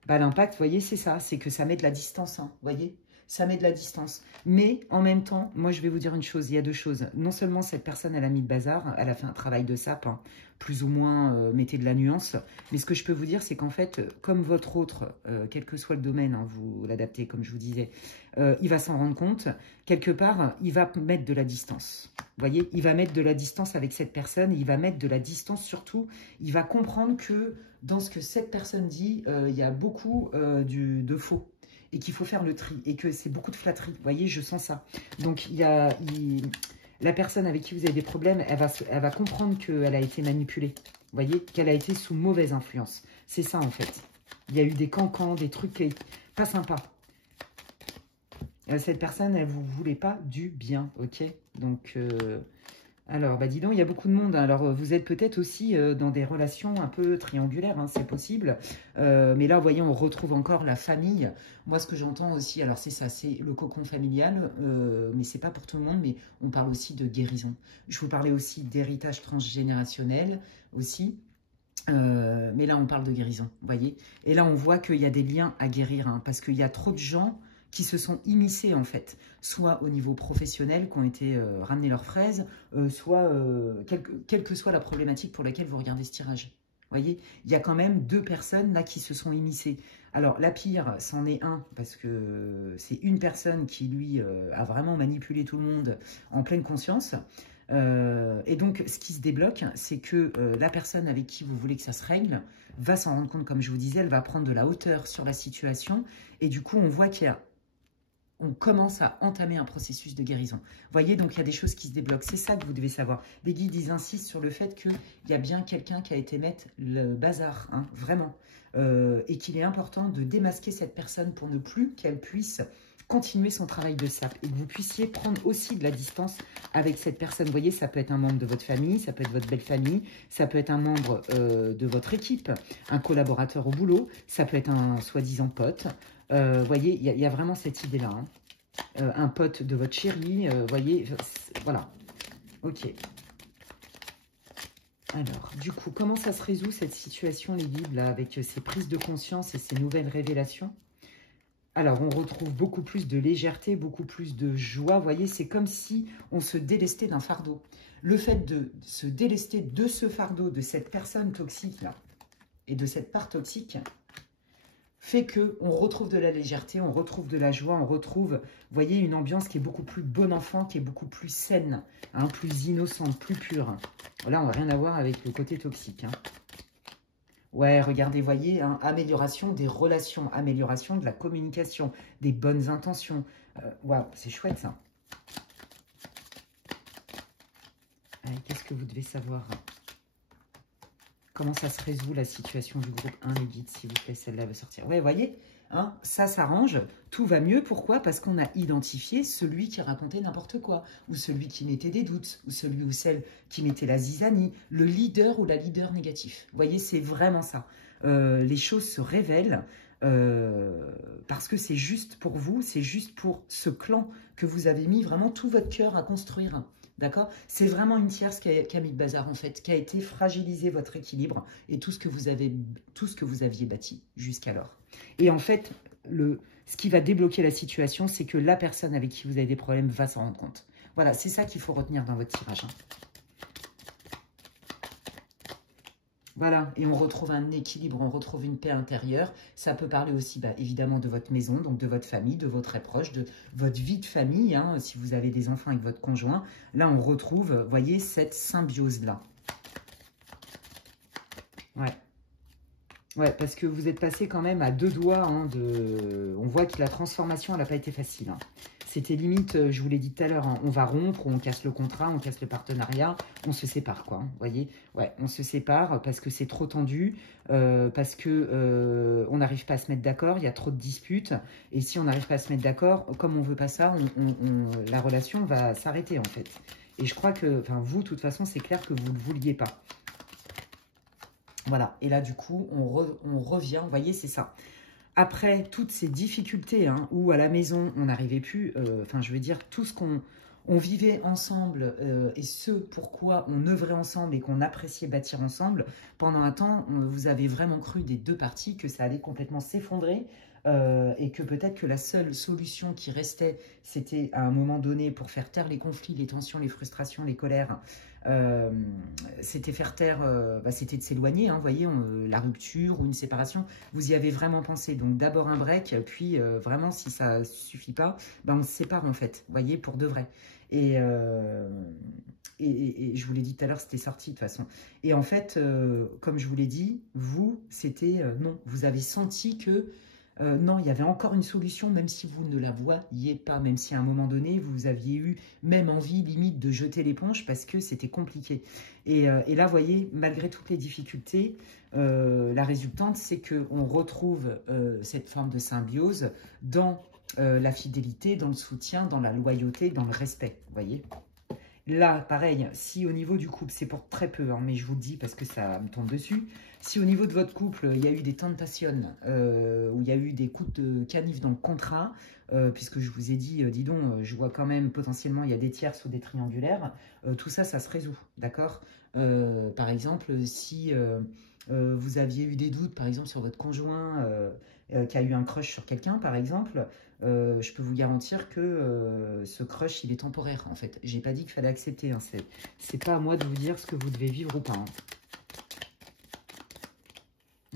Bah, l'impact, vous voyez, c'est ça, c'est que ça met de la distance, hein, vous voyez. Ça met de la distance. Mais en même temps, moi, je vais vous dire une chose. Il y a deux choses. Non seulement cette personne, elle a mis le bazar, elle a fait un travail de sape, hein, plus ou moins, mettez de la nuance. Mais ce que je peux vous dire, c'est qu'en fait, comme votre autre, quel que soit le domaine, hein, vous l'adaptez, comme je vous disais, il va s'en rendre compte. Quelque part, il va mettre de la distance. Vous voyez, il va mettre de la distance avec cette personne. Il va mettre de la distance surtout. Il va comprendre que dans ce que cette personne dit, il y a beaucoup de faux. Et qu'il faut faire le tri, et que c'est beaucoup de flatterie. Vous voyez, je sens ça. Donc, la personne avec qui vous avez des problèmes, elle va comprendre qu'elle a été manipulée. Vous voyez, qu'elle a été sous mauvaise influence. C'est ça, en fait. Il y a eu des cancans, des trucs pas sympas. Cette personne, elle ne vous voulait pas du bien, ok? Donc... alors, bah dis donc, il y a beaucoup de monde. Hein. Alors, vous êtes peut-être aussi dans des relations un peu triangulaires, hein, c'est possible. Mais là, vous voyez, on retrouve encore la famille. Moi, ce que j'entends aussi, alors c'est ça, c'est le cocon familial, mais c'est pas pour tout le monde, mais on parle aussi de guérison. Je vous parlais aussi d'héritage transgénérationnel aussi. Mais là, on parle de guérison, vous voyez. Et là, on voit qu'il y a des liens à guérir, hein, parce qu'il y a trop de gens qui se sont immiscés, en fait, soit au niveau professionnel, qui ont été ramener leurs fraises, soit, quelle que soit la problématique pour laquelle vous regardez ce tirage. Vous voyez, il y a quand même deux personnes là qui se sont immiscées. Alors, la pire, c'en est un, parce que c'est une personne qui, lui, a vraiment manipulé tout le monde en pleine conscience. Et donc, ce qui se débloque, c'est que la personne avec qui vous voulez que ça se règle va s'en rendre compte, comme je vous disais, elle va prendre de la hauteur sur la situation. Et du coup, on voit on commence à entamer un processus de guérison. Vous voyez, donc il y a des choses qui se débloquent. C'est ça que vous devez savoir. Les guides, ils insistent sur le fait qu'il y a bien quelqu'un qui a été mettre le bazar, hein, vraiment. Et qu'il est important de démasquer cette personne pour ne plus qu'elle puisse continuer son travail de sape et que vous puissiez prendre aussi de la distance avec cette personne. Vous voyez, ça peut être un membre de votre famille, ça peut être votre belle famille, ça peut être un membre de votre équipe, un collaborateur au boulot, ça peut être un soi-disant pote. Vous voyez, il y a vraiment cette idée-là. Hein. Un pote de votre chérie, voyez, voilà. Ok. Alors, du coup, comment ça se résout cette situation, les guides, là, avec ces prises de conscience et ces nouvelles révélations? Alors, on retrouve beaucoup plus de légèreté, beaucoup plus de joie. Vous voyez, c'est comme si on se délestait d'un fardeau. Le fait de se délester de ce fardeau, de cette personne toxique-là, et de cette part toxique, fait qu'on retrouve de la légèreté, on retrouve de la joie, on retrouve, vous voyez, une ambiance qui est beaucoup plus bon enfant, qui est beaucoup plus saine, hein, plus innocente, plus pure. Là, on n'a rien à voir avec le côté toxique. Hein. Ouais, regardez, voyez, hein, amélioration des relations, amélioration de la communication, des bonnes intentions. Waouh, c'est chouette ça. Qu'est-ce que vous devez savoir? Comment ça se résout la situation du groupe 1, les guides, s'il vous plaît, celle-là va sortir. Ouais, voyez, hein, ça s'arrange, tout va mieux. Pourquoi? Parce qu'on a identifié celui qui racontait n'importe quoi, ou celui qui mettait des doutes, ou celui ou celle qui mettait la zizanie, le leader ou la leader négatif. Vous voyez, c'est vraiment ça. Les choses se révèlent parce que c'est juste pour vous, c'est juste pour ce clan que vous avez mis vraiment tout votre cœur à construire. D'accord? C'est vraiment une tierce qui a mis le bazar, en fait, qui a été fragiliser votre équilibre et tout ce que vous aviez bâti jusqu'alors. Et en fait, ce qui va débloquer la situation, c'est que la personne avec qui vous avez des problèmes va s'en rendre compte. Voilà, c'est ça qu'il faut retenir dans votre tirage. Hein. Voilà, et on retrouve un équilibre, on retrouve une paix intérieure. Ça peut parler aussi, évidemment, de votre maison, donc de votre famille, de votre très proche, de votre vie de famille, hein, si vous avez des enfants avec votre conjoint. Là, on retrouve, vous voyez, cette symbiose-là. Ouais. Ouais, parce que vous êtes passé quand même à 2 doigts hein, de... On voit que la transformation, elle n'a pas été facile. Hein. C'était limite, je vous l'ai dit tout à l'heure, hein, on va rompre, on casse le contrat, on casse le partenariat, on se sépare, quoi. Vous voyez, ouais, on se sépare parce que c'est trop tendu, parce que on n'arrive pas à se mettre d'accord, il y a trop de disputes, et si on n'arrive pas à se mettre d'accord, comme on veut pas ça, la relation va s'arrêter, en fait. Et je crois que, enfin, vous, de toute façon, c'est clair que vous ne le vouliez pas. Voilà, et là, du coup, on revient, vous voyez, c'est ça. Après toutes ces difficultés, hein, où à la maison, on n'arrivait plus, enfin, je veux dire, tout ce qu'on vivait ensemble et ce pourquoi on œuvrait ensemble et qu'on appréciait bâtir ensemble, pendant un temps, vous avez vraiment cru des deux parties que ça allait complètement s'effondrer et que peut-être que la seule solution qui restait, c'était à un moment donné pour faire taire les conflits, les tensions, les frustrations, les colères, c'était faire taire, c'était de s'éloigner, hein, voyez, la rupture ou une séparation, vous y avez vraiment pensé. Donc d'abord un break, puis vraiment si ça ne suffit pas, on se sépare en fait, voyez, pour de vrai. Et je vous l'ai dit tout à l'heure, c'était sorti de toute façon. Et en fait, comme je vous l'ai dit, vous, c'était non, vous avez senti que non, il y avait encore une solution, même si vous ne la voyiez pas, même si à un moment donné, vous aviez eu même envie, limite, de jeter l'éponge parce que c'était compliqué. Et là, vous voyez, malgré toutes les difficultés, la résultante, c'est qu'on retrouve cette forme de symbiose dans la fidélité, dans le soutien, dans la loyauté, dans le respect, vous voyez. Là, pareil, si au niveau du couple, c'est pour très peu, hein, mais je vous le dis parce que ça me tombe dessus, si au niveau de votre couple, il y a eu des tentations, où il y a eu des coups de canif dans le contrat, puisque je vous ai dit, dis donc, je vois quand même potentiellement, il y a des tierces ou des triangulaires, tout ça, ça se résout, d'accord? Par exemple, si vous aviez eu des doutes, par exemple, sur votre conjoint qui a eu un crush sur quelqu'un, par exemple, je peux vous garantir que ce crush, il est temporaire, en fait. J'ai pas dit qu'il fallait accepter, hein. C'est pas à moi de vous dire ce que vous devez vivre ou pas. Hein.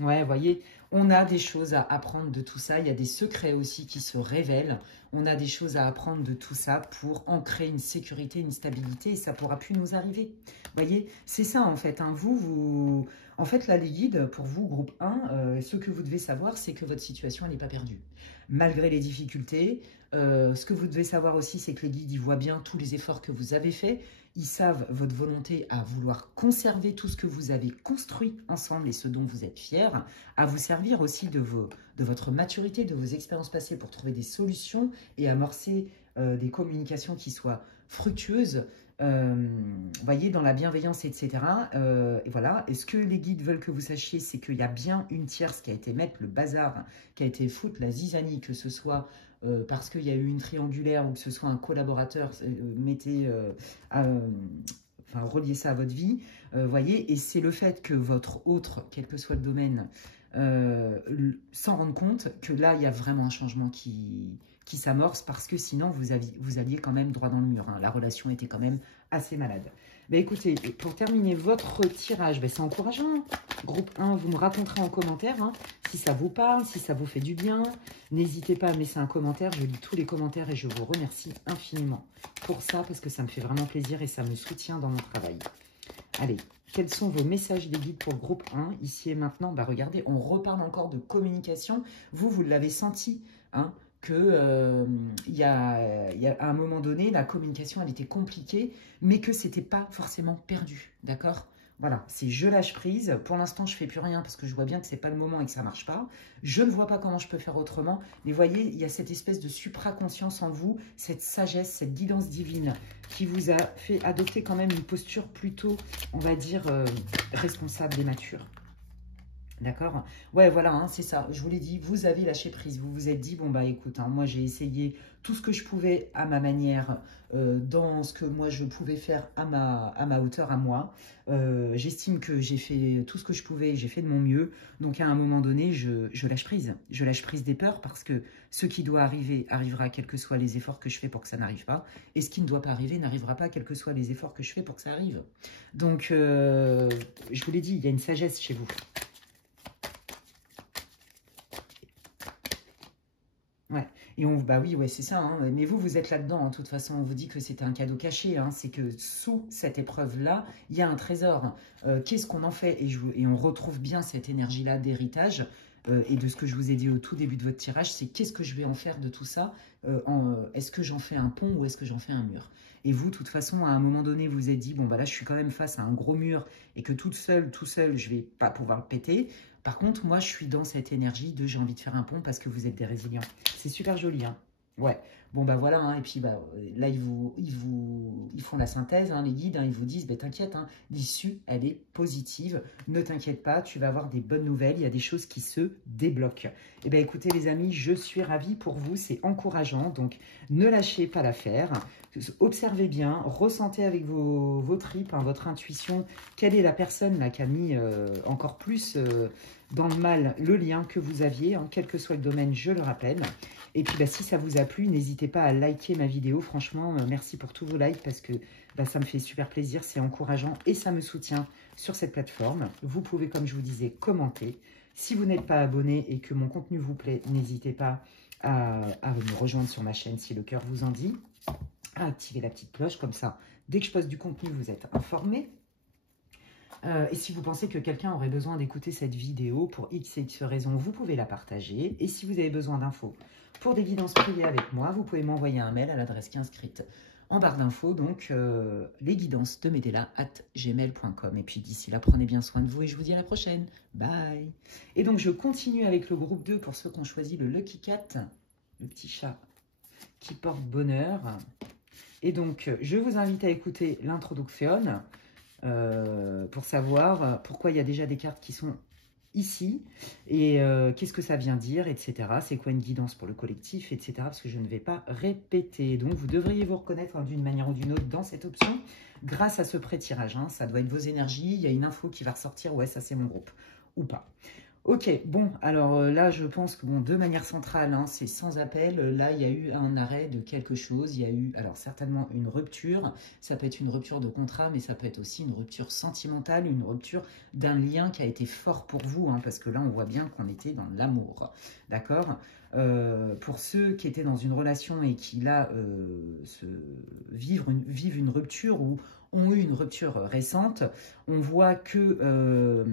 Ouais, vous voyez, on a des choses à apprendre de tout ça. Il y a des secrets aussi qui se révèlent. On a des choses à apprendre de tout ça pour ancrer une sécurité, une stabilité, et ça pourra plus nous arriver. Vous voyez, c'est ça en fait. Hein. En fait, là, les guides, pour vous, groupe 1, ce que vous devez savoir, c'est que votre situation, elle n'est pas perdue. Malgré les difficultés, ce que vous devez savoir aussi, c'est que les guides, ils voient bien tous les efforts que vous avez faits. Ils savent votre volonté à vouloir conserver tout ce que vous avez construit ensemble et ce dont vous êtes fiers, à vous servir aussi de votre maturité, de vos expériences passées pour trouver des solutions et amorcer des communications qui soient fructueuses, voyez, dans la bienveillance, etc. Et voilà. Et ce que les guides veulent que vous sachiez, c'est qu'il y a bien une tierce qui a été mettre le bazar, qui a été foutre la zizanie, que ce soit parce qu'il y a eu une triangulaire ou que ce soit un collaborateur, reliez ça à votre vie, voyez, et c'est le fait que votre autre, quel que soit le domaine, s'en rendre compte que là, il y a vraiment un changement qui s'amorce parce que sinon, vous alliez quand même droit dans le mur. Hein. La relation était quand même assez malade. Bah, écoutez, pour terminer votre tirage, bah, c'est encourageant. Groupe 1, vous me raconterez en commentaire hein, si ça vous parle, si ça vous fait du bien. N'hésitez pas à me laisser un commentaire. Je lis tous les commentaires et je vous remercie infiniment pour ça parce que ça me fait vraiment plaisir et ça me soutient dans mon travail. Allez, quels sont vos messages des guides pour le groupe 1, ici et maintenant? Bah, regardez, on reparle encore de communication. Vous l'avez senti, hein, que y a à un moment donné, la communication, elle était compliquée, mais que c'était pas forcément perdu, d'accord? Voilà, c'est je lâche prise. Pour l'instant, je fais plus rien parce que je vois bien que c'est pas le moment et que ça marche pas. Je ne vois pas comment je peux faire autrement. Mais voyez, il y a cette espèce de supraconscience en vous, cette sagesse, cette guidance divine qui vous a fait adopter quand même une posture plutôt, on va dire, responsable et mature. D'accord? Ouais, voilà, hein, c'est ça. Je vous l'ai dit, vous avez lâché prise. Vous vous êtes dit, bon, bah écoute, hein, moi j'ai essayé tout ce que je pouvais à ma manière, dans ce que moi je pouvais faire à ma hauteur, à moi. J'estime que j'ai fait tout ce que je pouvais, j'ai fait de mon mieux. Donc à un moment donné, je lâche prise. Je lâche prise des peurs parce que ce qui doit arriver arrivera, quels que soient les efforts que je fais pour que ça n'arrive pas. Et ce qui ne doit pas arriver n'arrivera pas, quels que soient les efforts que je fais pour que ça arrive. Donc, je vous l'ai dit, il y a une sagesse chez vous. Ouais, et bah oui, ouais, c'est ça, hein. Mais vous êtes là-dedans, hein. De toute façon, on vous dit que c'était un cadeau caché, hein. C'est que sous cette épreuve-là, il y a un trésor. Qu'est-ce qu'on en fait? Et on retrouve bien cette énergie-là d'héritage. Et de ce que je vous ai dit au tout début de votre tirage, c'est qu'est-ce que je vais en faire de tout ça? Est-ce que j'en fais un pont ou est-ce que j'en fais un mur? Et vous, de toute façon, à un moment donné, vous vous êtes dit, bon, bah là, je suis quand même face à un gros mur et que tout seul, je vais pas pouvoir le péter. Par contre, moi, je suis dans cette énergie de j'ai envie de faire un pont parce que vous êtes des résilients. C'est super joli, hein. Ouais. Bon, bah voilà, hein. Et puis bah, là, ils font la synthèse, hein, les guides, hein. Ils vous disent, bah, t'inquiète, hein, l'issue, elle est positive. Ne t'inquiète pas, tu vas avoir des bonnes nouvelles. Il y a des choses qui se débloquent. Eh bien, écoutez, les amis, je suis ravie pour vous. C'est encourageant. Donc, ne lâchez pas l'affaire. Observez bien, ressentez avec vos tripes, hein, votre intuition, quelle est la personne là qui a mis encore plus dans le mal le lien que vous aviez, hein, quel que soit le domaine, je le rappelle. Et puis, bah, si ça vous a plu, n'hésitez pas à liker ma vidéo. Franchement, merci pour tous vos likes parce que bah, ça me fait super plaisir, c'est encourageant et ça me soutient sur cette plateforme. Vous pouvez, comme je vous disais, commenter. Si vous n'êtes pas abonné et que mon contenu vous plaît, n'hésitez pas à me rejoindre sur ma chaîne si le cœur vous en dit. À activer la petite cloche, comme ça, dès que je poste du contenu, vous êtes informés. Et si vous pensez que quelqu'un aurait besoin d'écouter cette vidéo pour X et X raisons, vous pouvez la partager. Et si vous avez besoin d'infos pour des guidances privées avec moi, vous pouvez m'envoyer un mail à l'adresse qui est inscrite en barre d'infos, donc les guidances de medela@gmail.com. Et puis d'ici là, prenez bien soin de vous et je vous dis à la prochaine. Bye. Et donc je continue avec le groupe 2 pour ceux qui ont choisi le Lucky Cat, le petit chat qui porte bonheur. Et donc, je vous invite à écouter l'introduction pour savoir pourquoi il y a déjà des cartes qui sont ici et qu'est-ce que ça vient dire, etc. C'est quoi une guidance pour le collectif, etc. Parce que je ne vais pas répéter. Donc, vous devriez vous reconnaître hein, d'une manière ou d'une autre dans cette option grâce à ce pré-tirage. Hein. Ça doit être vos énergies. Il y a une info qui va ressortir. Ouais, ça, c'est mon groupe. Ou pas. Ok, bon, alors là, je pense que, bon, de manière centrale, hein, c'est sans appel. Là, il y a eu un arrêt de quelque chose. Il y a eu, alors, certainement une rupture. Ça peut être une rupture de contrat, mais ça peut être aussi une rupture sentimentale, une rupture d'un lien qui a été fort pour vous, hein, parce que là, on voit bien qu'on était dans l'amour, d'accord? Pour ceux qui étaient dans une relation et qui, là, vivent une rupture ou ont eu une rupture récente, on voit que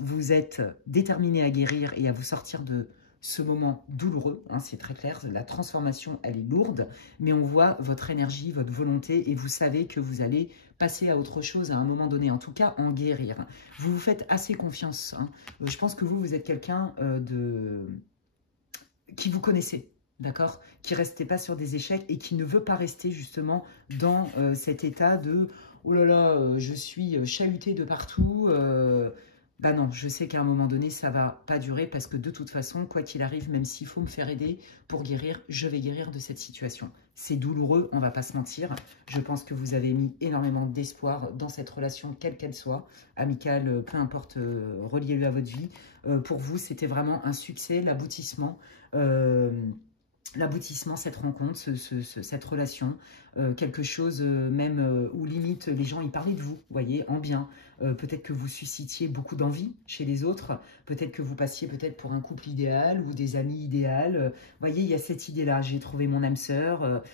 vous êtes déterminé à guérir et à vous sortir de ce moment douloureux, hein, c'est très clair, la transformation, elle est lourde, mais on voit votre énergie, votre volonté, et vous savez que vous allez passer à autre chose à un moment donné, en tout cas en guérir. Vous vous faites assez confiance. Hein. Je pense que vous êtes quelqu'un qui vous connaissez, d'accord? Qui ne restez pas sur des échecs et qui ne veut pas rester justement dans cet état de « oh là là, je suis chahuté de partout Bah non, je sais qu'à un moment donné, ça va pas durer parce que de toute façon, quoi qu'il arrive, même s'il faut me faire aider pour guérir, je vais guérir de cette situation. C'est douloureux, on va pas se mentir. Je pense que vous avez mis énormément d'espoir dans cette relation, quelle qu'elle soit, amicale, peu importe, reliée à votre vie. Pour vous, c'était vraiment un succès, l'aboutissement. L'aboutissement, cette rencontre, cette relation, quelque chose même où limite les gens y parlaient de vous, voyez, en bien. Peut-être que vous suscitiez beaucoup d'envie chez les autres, peut-être que vous passiez peut-être pour un couple idéal ou des amis idéal. Voyez, il y a cette idée-là, j'ai trouvé mon âme sœur,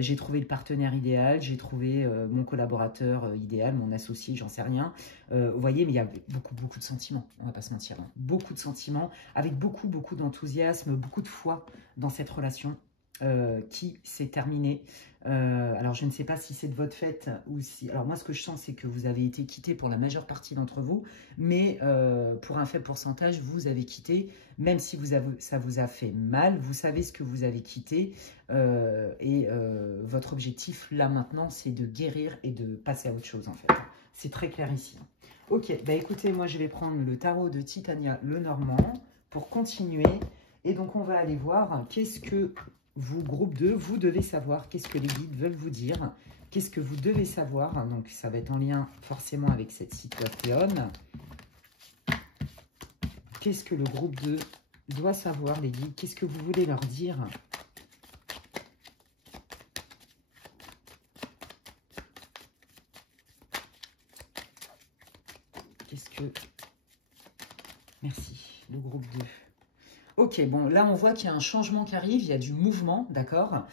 j'ai trouvé le partenaire idéal, j'ai trouvé mon collaborateur idéal, mon associé, j'en sais rien. Vous voyez, mais il y a beaucoup de sentiments, on va pas se mentir, hein. Beaucoup de sentiments, avec beaucoup d'enthousiasme, beaucoup de foi dans cette relation qui s'est terminée. Alors, je ne sais pas si c'est de votre fait ou si... Alors, moi, ce que je sens, c'est que vous avez été quitté pour la majeure partie d'entre vous, mais pour un faible pourcentage, vous avez quitté, même si ça vous a fait mal, vous savez ce que vous avez quitté, et votre objectif, là, maintenant, c'est de guérir et de passer à autre chose, en fait. C'est très clair ici. Ok, bah écoutez, moi, je vais prendre le tarot de Titania Lenormand pour continuer. Et donc, on va aller voir qu'est-ce que vous, groupe 2, vous devez savoir, qu'est-ce que les guides veulent vous dire, qu'est-ce que vous devez savoir. Donc, ça va être en lien forcément avec cette situation. Qu'est-ce que le groupe 2 doit savoir, les guides? Qu'est-ce que vous voulez leur dire? Qu'est-ce que... Merci, le groupe 2. Ok, bon, là, on voit qu'il y a un changement qui arrive, il y a du mouvement, d'accord,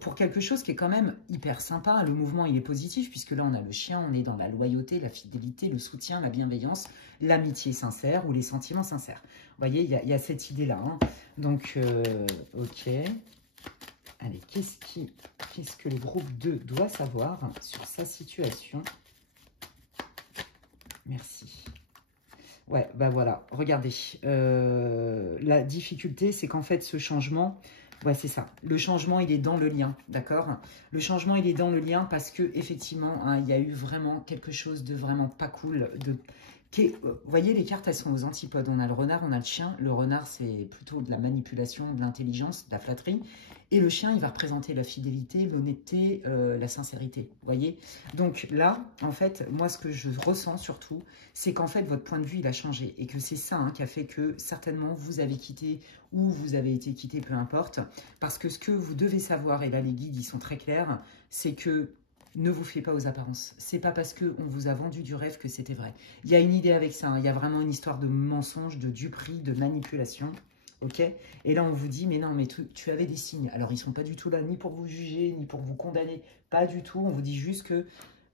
pour quelque chose qui est quand même hyper sympa. Le mouvement, il est positif, puisque là, on a le chien, on est dans la loyauté, la fidélité, le soutien, la bienveillance, l'amitié sincère ou les sentiments sincères. Vous voyez, il y a cette idée-là, hein. Donc, ok. Allez, qu'est-ce que le groupe 2 doit savoir sur sa situation? Merci. Ouais, bah voilà, regardez. La difficulté, c'est qu'en fait, ce changement, ouais, c'est ça. Le changement, il est dans le lien, d'accord? Le changement, il est dans le lien parce que effectivement, hein, il y a eu vraiment quelque chose de vraiment pas cool. Vous voyez, les cartes, elles sont aux antipodes. On a le renard, on a le chien. Le renard, c'est plutôt de la manipulation, de l'intelligence, de la flatterie. Et le chien, il va représenter la fidélité, l'honnêteté, la sincérité. Vous voyez? Donc là, en fait, moi, ce que je ressens surtout, c'est qu'en fait, votre point de vue, il a changé. Et que c'est ça, hein, qui a fait que, certainement, vous avez quitté ou vous avez été quitté, peu importe. Parce que ce que vous devez savoir, et là, les guides, ils sont très clairs, c'est que ne vous fiez pas aux apparences. C'est pas parce qu'on vous a vendu du rêve que c'était vrai. Il y a une idée avec ça, hein. Il y a vraiment une histoire de mensonge, de duperie, de manipulation. Ok? Et là, on vous dit, mais non, mais tu avais des signes. Alors, ils ne sont pas du tout là, ni pour vous juger, ni pour vous condamner. Pas du tout. On vous dit juste que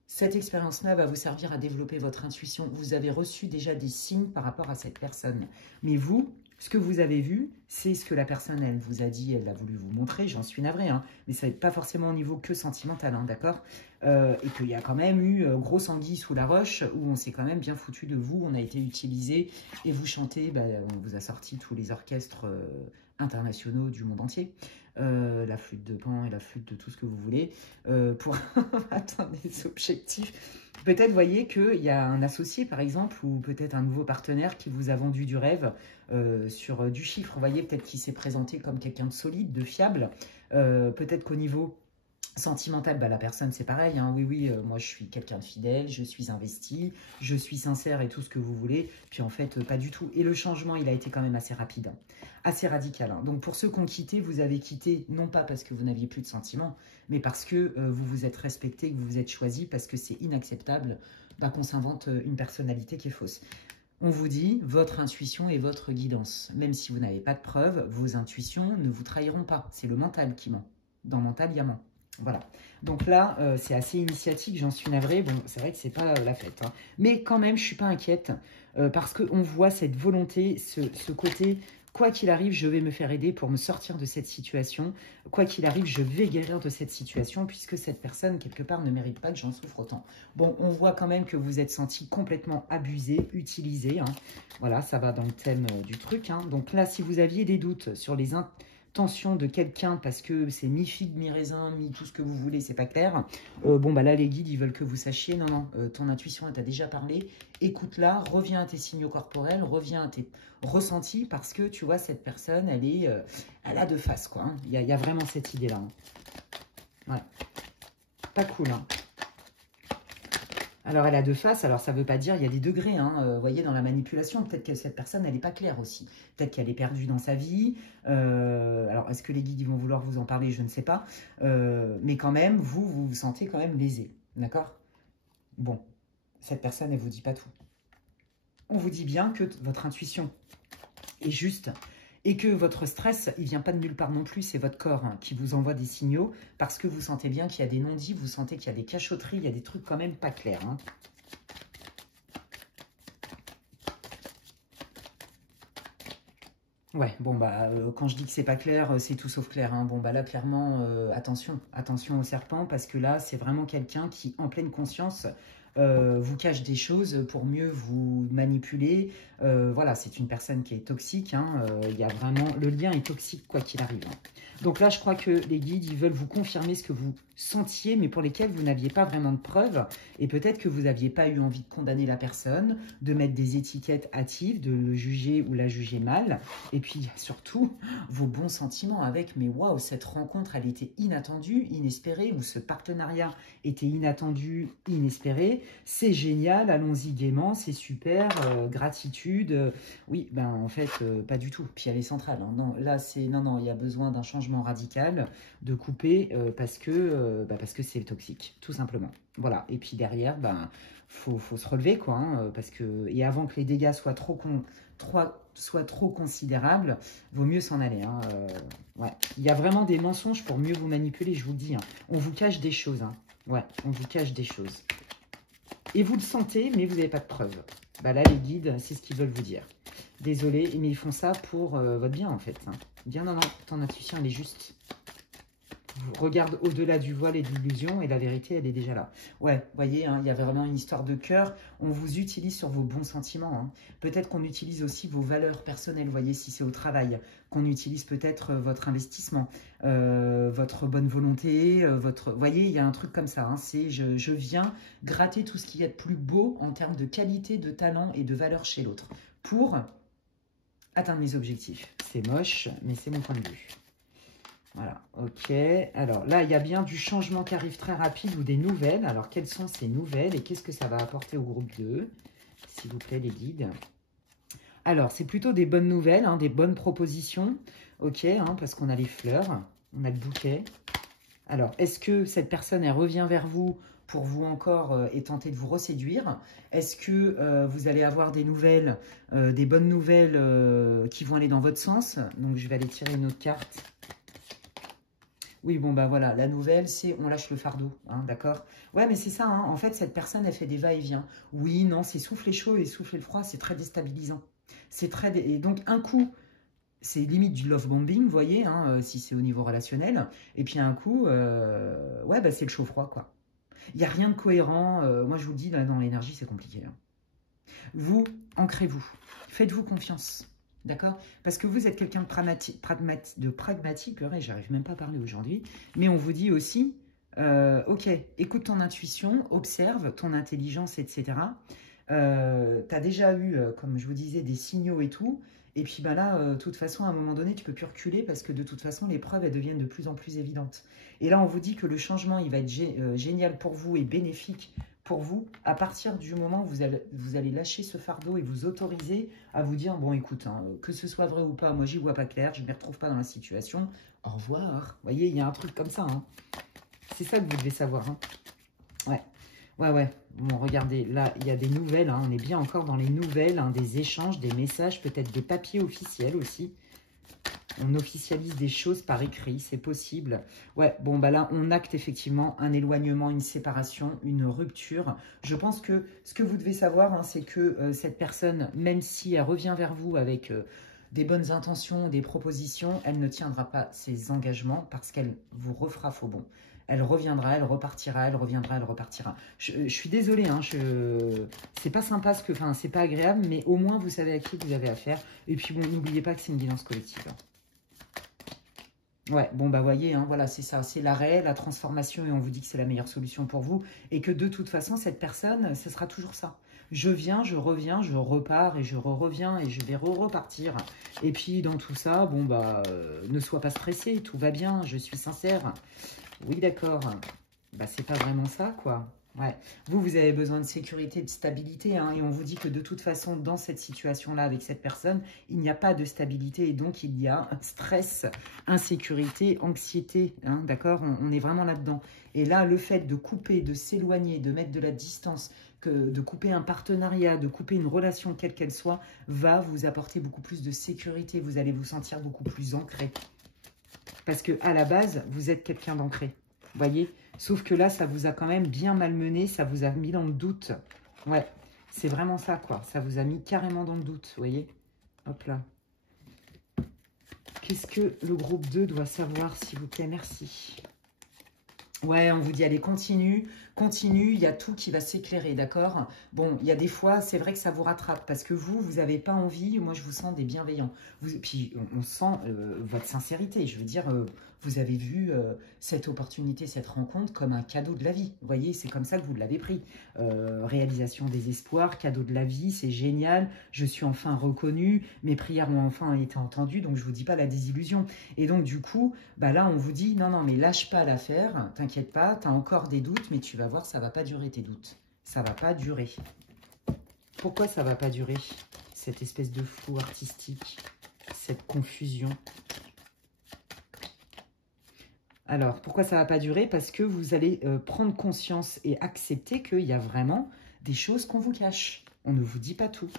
cette expérience-là va vous servir à développer votre intuition. Vous avez reçu déjà des signes par rapport à cette personne. Mais vous, ce que vous avez vu, c'est ce que la personne, elle vous a dit, elle a voulu vous montrer. J'en suis navrée, hein, mais ça n'est pas forcément au niveau que sentimental, hein, d'accord? Et qu'il y a quand même eu grosse anguille sous la roche, où on s'est quand même bien foutu de vous, on a été utilisé, et vous chantez, bah, on vous a sorti tous les orchestres internationaux du monde entier. La flûte de Pan et la flûte de tout ce que vous voulez, pour atteindre des objectifs. Peut-être, voyez, qu'il y a un associé, par exemple, ou peut-être un nouveau partenaire qui vous a vendu du rêve sur du chiffre. Vous voyez, peut-être qu'il s'est présenté comme quelqu'un de solide, de fiable. Peut-être qu'au niveau sentimental, bah, la personne, c'est pareil, hein. Oui, moi, je suis quelqu'un de fidèle, je suis investi, je suis sincère et tout ce que vous voulez. Puis, en fait, pas du tout. Et le changement, il a été quand même assez rapide, hein, assez radical, hein. Donc, pour ceux qui ont quitté, vous avez quitté, non pas parce que vous n'aviez plus de sentiments, mais parce que vous vous êtes respecté, que vous vous êtes choisi, parce que c'est inacceptable bah, qu'on s'invente une personnalité qui est fausse. On vous dit, votre intuition est votre guidance. Même si vous n'avez pas de preuves, vos intuitions ne vous trahiront pas. C'est le mental qui ment. Dans le mental, il y a ment. Voilà. Donc là, c'est assez initiatique, j'en suis navrée. Bon, c'est vrai que c'est pas la fête, hein. Mais quand même, je suis pas inquiète parce qu'on voit cette volonté, ce côté, quoi qu'il arrive, je vais me faire aider pour me sortir de cette situation. Quoi qu'il arrive, je vais guérir de cette situation puisque cette personne, quelque part, ne mérite pas que j'en souffre autant. Bon, on voit quand même que vous êtes senti complètement abusé, utilisé, hein. Voilà, ça va dans le thème du truc, hein. Donc là, si vous aviez des doutes sur les tension de quelqu'un parce que c'est mi-figue, mi-raisin, mi-tout ce que vous voulez, c'est pas clair. Bon, bah là, les guides, ils veulent que vous sachiez, non, non, ton intuition, elle t'a déjà parlé. Écoute-la, reviens à tes signaux corporels, reviens à tes ressentis parce que, tu vois, cette personne, elle a deux faces, quoi. Hein. Il y a vraiment cette idée-là. Hein. Ouais. Pas cool, hein. Alors, elle a deux faces, alors ça ne veut pas dire, il y a des degrés, hein, vous voyez, dans la manipulation, peut-être que cette personne, elle n'est pas claire aussi. Peut-être qu'elle est perdue dans sa vie. Alors, est-ce que les guides ils vont vouloir vous en parler? Je ne sais pas. Mais quand même, vous vous sentez quand même lésé, d'accord? Bon, cette personne, elle ne vous dit pas tout. On vous dit bien que votre intuition est juste et que votre stress, il ne vient pas de nulle part non plus, c'est votre corps hein, qui vous envoie des signaux parce que vous sentez bien qu'il y a des non-dits, vous sentez qu'il y a des cachotteries, il y a des trucs quand même pas clairs. Hein. Ouais, bon bah quand je dis que c'est pas clair, c'est tout sauf clair. Hein. Bon bah là clairement, attention, attention au serpent parce que là c'est vraiment quelqu'un qui en pleine conscience vous cache des choses pour mieux vous manipuler. Voilà, c'est une personne qui est toxique. Hein. Il y a vraiment le lien est toxique quoi qu'il arrive. Hein. Donc là je crois que les guides ils veulent vous confirmer ce que vous sentiez mais pour lesquels vous n'aviez pas vraiment de preuves et peut-être que vous n'aviez pas eu envie de condamner la personne, de mettre des étiquettes hâtives, de le juger ou la juger mal. Et puis surtout, vos bons sentiments avec, mais waouh, cette rencontre, elle était inattendue, inespérée, ou ce partenariat était inattendu, inespéré. C'est génial, allons-y gaiement, c'est super, gratitude. Oui, ben en fait, pas du tout. Puis elle est centrale. Hein. Non, là, c'est non, non, il y a besoin d'un changement radical, de couper parce que c'est toxique, tout simplement. Voilà. Et puis derrière, ben faut se relever quoi, hein, parce que et avant que les dégâts soient trop considérables, vaut mieux s'en aller. Hein, ouais. Il y a vraiment des mensonges pour mieux vous manipuler, je vous le dis. Hein. On vous cache des choses. Hein. Ouais, on vous cache des choses. Et vous le sentez, mais vous n'avez pas de preuves. Bah là, les guides, c'est ce qu'ils veulent vous dire. Désolé, mais ils font ça pour votre bien, en fait. Hein. Bien, non, non, ton intuition, elle est juste. Regarde au-delà du voile et de l'illusion et la vérité, elle est déjà là. Ouais, vous voyez, hein, il y a vraiment une histoire de cœur. On vous utilise sur vos bons sentiments. Hein. Peut-être qu'on utilise aussi vos valeurs personnelles, vous voyez, si c'est au travail. Qu'on utilise peut-être votre investissement, votre bonne volonté, votre... Vous voyez, il y a un truc comme ça. Hein, c'est je viens gratter tout ce qu'il y a de plus beau en termes de qualité, de talent et de valeur chez l'autre pour atteindre mes objectifs. C'est moche, mais c'est mon point de vue. Voilà, ok. Alors là, il y a bien du changement qui arrive très rapide ou des nouvelles. Alors, quelles sont ces nouvelles et qu'est-ce que ça va apporter au groupe 2? S'il vous plaît, les guides. Alors, c'est plutôt des bonnes nouvelles, hein, des bonnes propositions. Ok, hein, parce qu'on a les fleurs, on a le bouquet. Alors, est-ce que cette personne, elle revient vers vous pour vous encore et tenter de vous reséduire? Est-ce que vous allez avoir des nouvelles, des bonnes nouvelles qui vont aller dans votre sens? Donc, je vais aller tirer une autre carte. Oui, bon, bah voilà, la nouvelle, c'est on lâche le fardeau, hein, d'accord? Ouais, mais c'est ça, hein, en fait, cette personne, elle fait des va-et-vient. Oui, non, c'est souffler chaud et souffler le froid, c'est très déstabilisant. C'est très... Et donc, un coup, c'est limite du love bombing, vous voyez, hein, si c'est au niveau relationnel. Et puis, un coup, ouais, bah, c'est le chaud-froid, quoi. Il n'y a rien de cohérent. Moi, je vous le dis, là, dans l'énergie, c'est compliqué. Hein. Vous, ancrez-vous. Faites-vous confiance. D'accord? Parce que vous êtes quelqu'un de pragmatique, j'arrive même pas à parler aujourd'hui, mais on vous dit aussi, ok, écoute ton intuition, observe ton intelligence, etc. Tu as déjà eu, comme je vous disais, des signaux et tout, et puis bah là, de toute façon, à un moment donné, tu peux plus reculer parce que de toute façon, les preuves, elles deviennent de plus en plus évidentes. Et là, on vous dit que le changement, il va être génial pour vous et bénéfique pour vous, à partir du moment où vous allez lâcher ce fardeau et vous autoriser à vous dire, bon écoute, hein, que ce soit vrai ou pas, moi j'y vois pas clair, je ne me retrouve pas dans la situation, au revoir. Vous voyez, il y a un truc comme ça. Hein. C'est ça que vous devez savoir. Hein. Ouais, ouais, ouais. Bon, regardez, là, il y a des nouvelles, hein, on est bien encore dans les nouvelles, hein, des échanges, des messages, peut-être des papiers officiels aussi. On officialise des choses par écrit, c'est possible. Ouais, bon, bah là, on acte effectivement un éloignement, une séparation, une rupture. Je pense que ce que vous devez savoir, hein, c'est que cette personne, même si elle revient vers vous avec des bonnes intentions, des propositions, elle ne tiendra pas ses engagements parce qu'elle vous refera faux bon. Elle reviendra, elle repartira, elle reviendra, elle repartira. Je suis désolée, hein, c'est pas sympa, enfin, c'est pas agréable, mais au moins, vous savez à qui vous avez affaire. Et puis, bon, n'oubliez pas que c'est une guidance collective. Ouais, bon, bah voyez, hein, voilà, c'est ça, c'est l'arrêt, la transformation, et on vous dit que c'est la meilleure solution pour vous, et que de toute façon, cette personne, ce sera toujours ça. Je viens, je reviens, je repars, et je reviens, et je vais repartir. Et puis, dans tout ça, bon, bah, ne sois pas stressé, tout va bien, je suis sincère. Oui, d'accord. Bah, c'est pas vraiment ça, quoi. Ouais. Vous avez besoin de sécurité, de stabilité, hein, et on vous dit que de toute façon, dans cette situation-là, avec cette personne, il n'y a pas de stabilité, et donc il y a stress, insécurité, anxiété, hein, d'accord, on est vraiment là-dedans. Et là, le fait de couper, de s'éloigner, de mettre de la distance, de couper un partenariat, de couper une relation, quelle qu'elle soit, va vous apporter beaucoup plus de sécurité, vous allez vous sentir beaucoup plus ancré. Parce que à la base, vous êtes quelqu'un d'ancré. Voyez? Sauf que là, ça vous a quand même bien malmené, ça vous a mis dans le doute. Ouais, c'est vraiment ça, quoi. Ça vous a mis carrément dans le doute, vous voyez? Hop là. Qu'est-ce que le groupe 2 doit savoir, s'il vous plaît? Merci. Ouais, on vous dit, allez, continue, continue, il y a tout qui va s'éclairer, d'accord? Bon, il y a des fois, c'est vrai que ça vous rattrape, parce que vous n'avez pas envie, moi je vous sens des bienveillants. Puis on sent votre sincérité, je veux dire, vous avez vu cette opportunité, cette rencontre comme un cadeau de la vie. Vous voyez, c'est comme ça que vous l'avez pris. Réalisation des espoirs, cadeau de la vie, c'est génial, je suis enfin reconnue, mes prières ont enfin été entendues, donc je ne vous dis pas la désillusion. Et donc du coup, bah là on vous dit, non, non, mais lâche pas l'affaire, t'inquiète pas, tu as encore des doutes, mais tu vas voir, ça va pas durer tes doutes. Ça va pas durer. Pourquoi ça va pas durer, cette espèce de flou artistique, cette confusion? Alors, pourquoi ça ne va pas durer? Parce que vous allez prendre conscience et accepter qu'il y a vraiment des choses qu'on vous cache. On ne vous dit pas tout.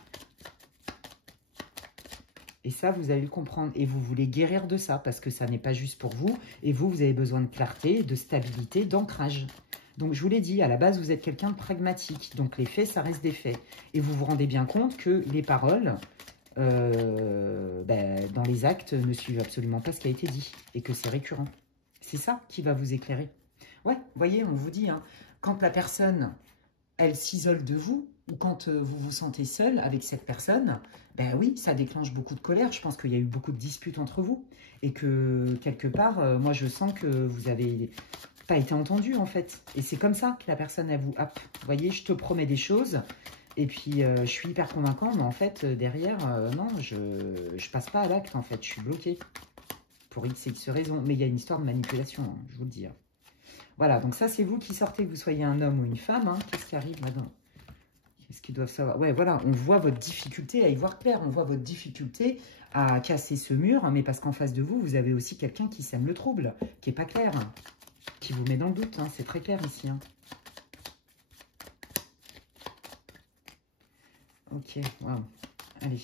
Et ça, vous allez le comprendre. Et vous voulez guérir de ça, parce que ça n'est pas juste pour vous. Et vous, vous avez besoin de clarté, de stabilité, d'ancrage. Donc, je vous l'ai dit, à la base, vous êtes quelqu'un de pragmatique. Donc, les faits, ça reste des faits. Et vous vous rendez bien compte que les paroles, dans les actes, ne suivent absolument pas ce qui a été dit. Et que c'est récurrent. C'est ça qui va vous éclairer. Ouais, vous voyez, on vous dit, hein, quand la personne, elle s'isole de vous, ou quand vous vous sentez seul avec cette personne, ben oui, ça déclenche beaucoup de colère. Je pense qu'il y a eu beaucoup de disputes entre vous. Et que, quelque part, moi, je sens que vous avez pas été entendu, en fait. Et c'est comme ça que la personne, elle vous happe. Vous voyez, je te promets des choses, et puis je suis hyper convaincant, mais en fait, derrière, non, je passe pas à l'acte, en fait. Je suis bloquée. Pour X et X raisons. Mais il y a une histoire de manipulation, hein, je vous le dis. Hein. Voilà, donc ça, c'est vous qui sortez, que vous soyez un homme ou une femme. Hein. Qu'est-ce qui arrive là-dedans? Qu'est-ce qu'ils doivent savoir? Ouais, voilà, on voit votre difficulté à y voir clair. On voit votre difficulté à casser ce mur. Mais parce qu'en face de vous, vous avez aussi quelqu'un qui sème le trouble, qui n'est pas clair, hein, qui vous met dans le doute. Hein, c'est très clair ici. Hein. Ok, wow. Allez.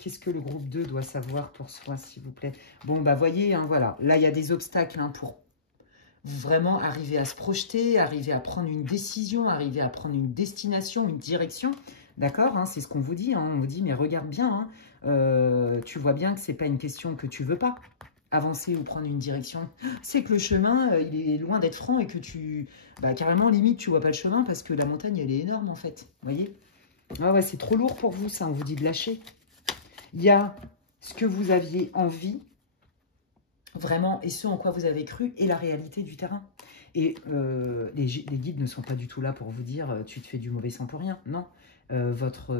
Qu'est-ce que le groupe 2 doit savoir pour soi, s'il vous plaît? Bon, bah voyez, hein, voilà. Là, il y a des obstacles hein, pour vraiment arriver à se projeter, arriver à prendre une décision, arriver à prendre une destination, une direction. D'accord, hein, c'est ce qu'on vous dit. Hein, on vous dit, mais regarde bien, hein, tu vois bien que ce n'est pas une question que tu veux pas avancer ou prendre une direction. C'est que le chemin, il est loin d'être franc et que tu... Bah, carrément, limite, tu vois pas le chemin parce que la montagne, elle est énorme, en fait. Vous voyez? Ah ouais, c'est trop lourd pour vous, ça. On vous dit de lâcher. Il y a ce que vous aviez envie, vraiment, et ce en quoi vous avez cru, et la réalité du terrain. Et les guides ne sont pas du tout là pour vous dire « tu te fais du mauvais sang pour rien ». Non, votre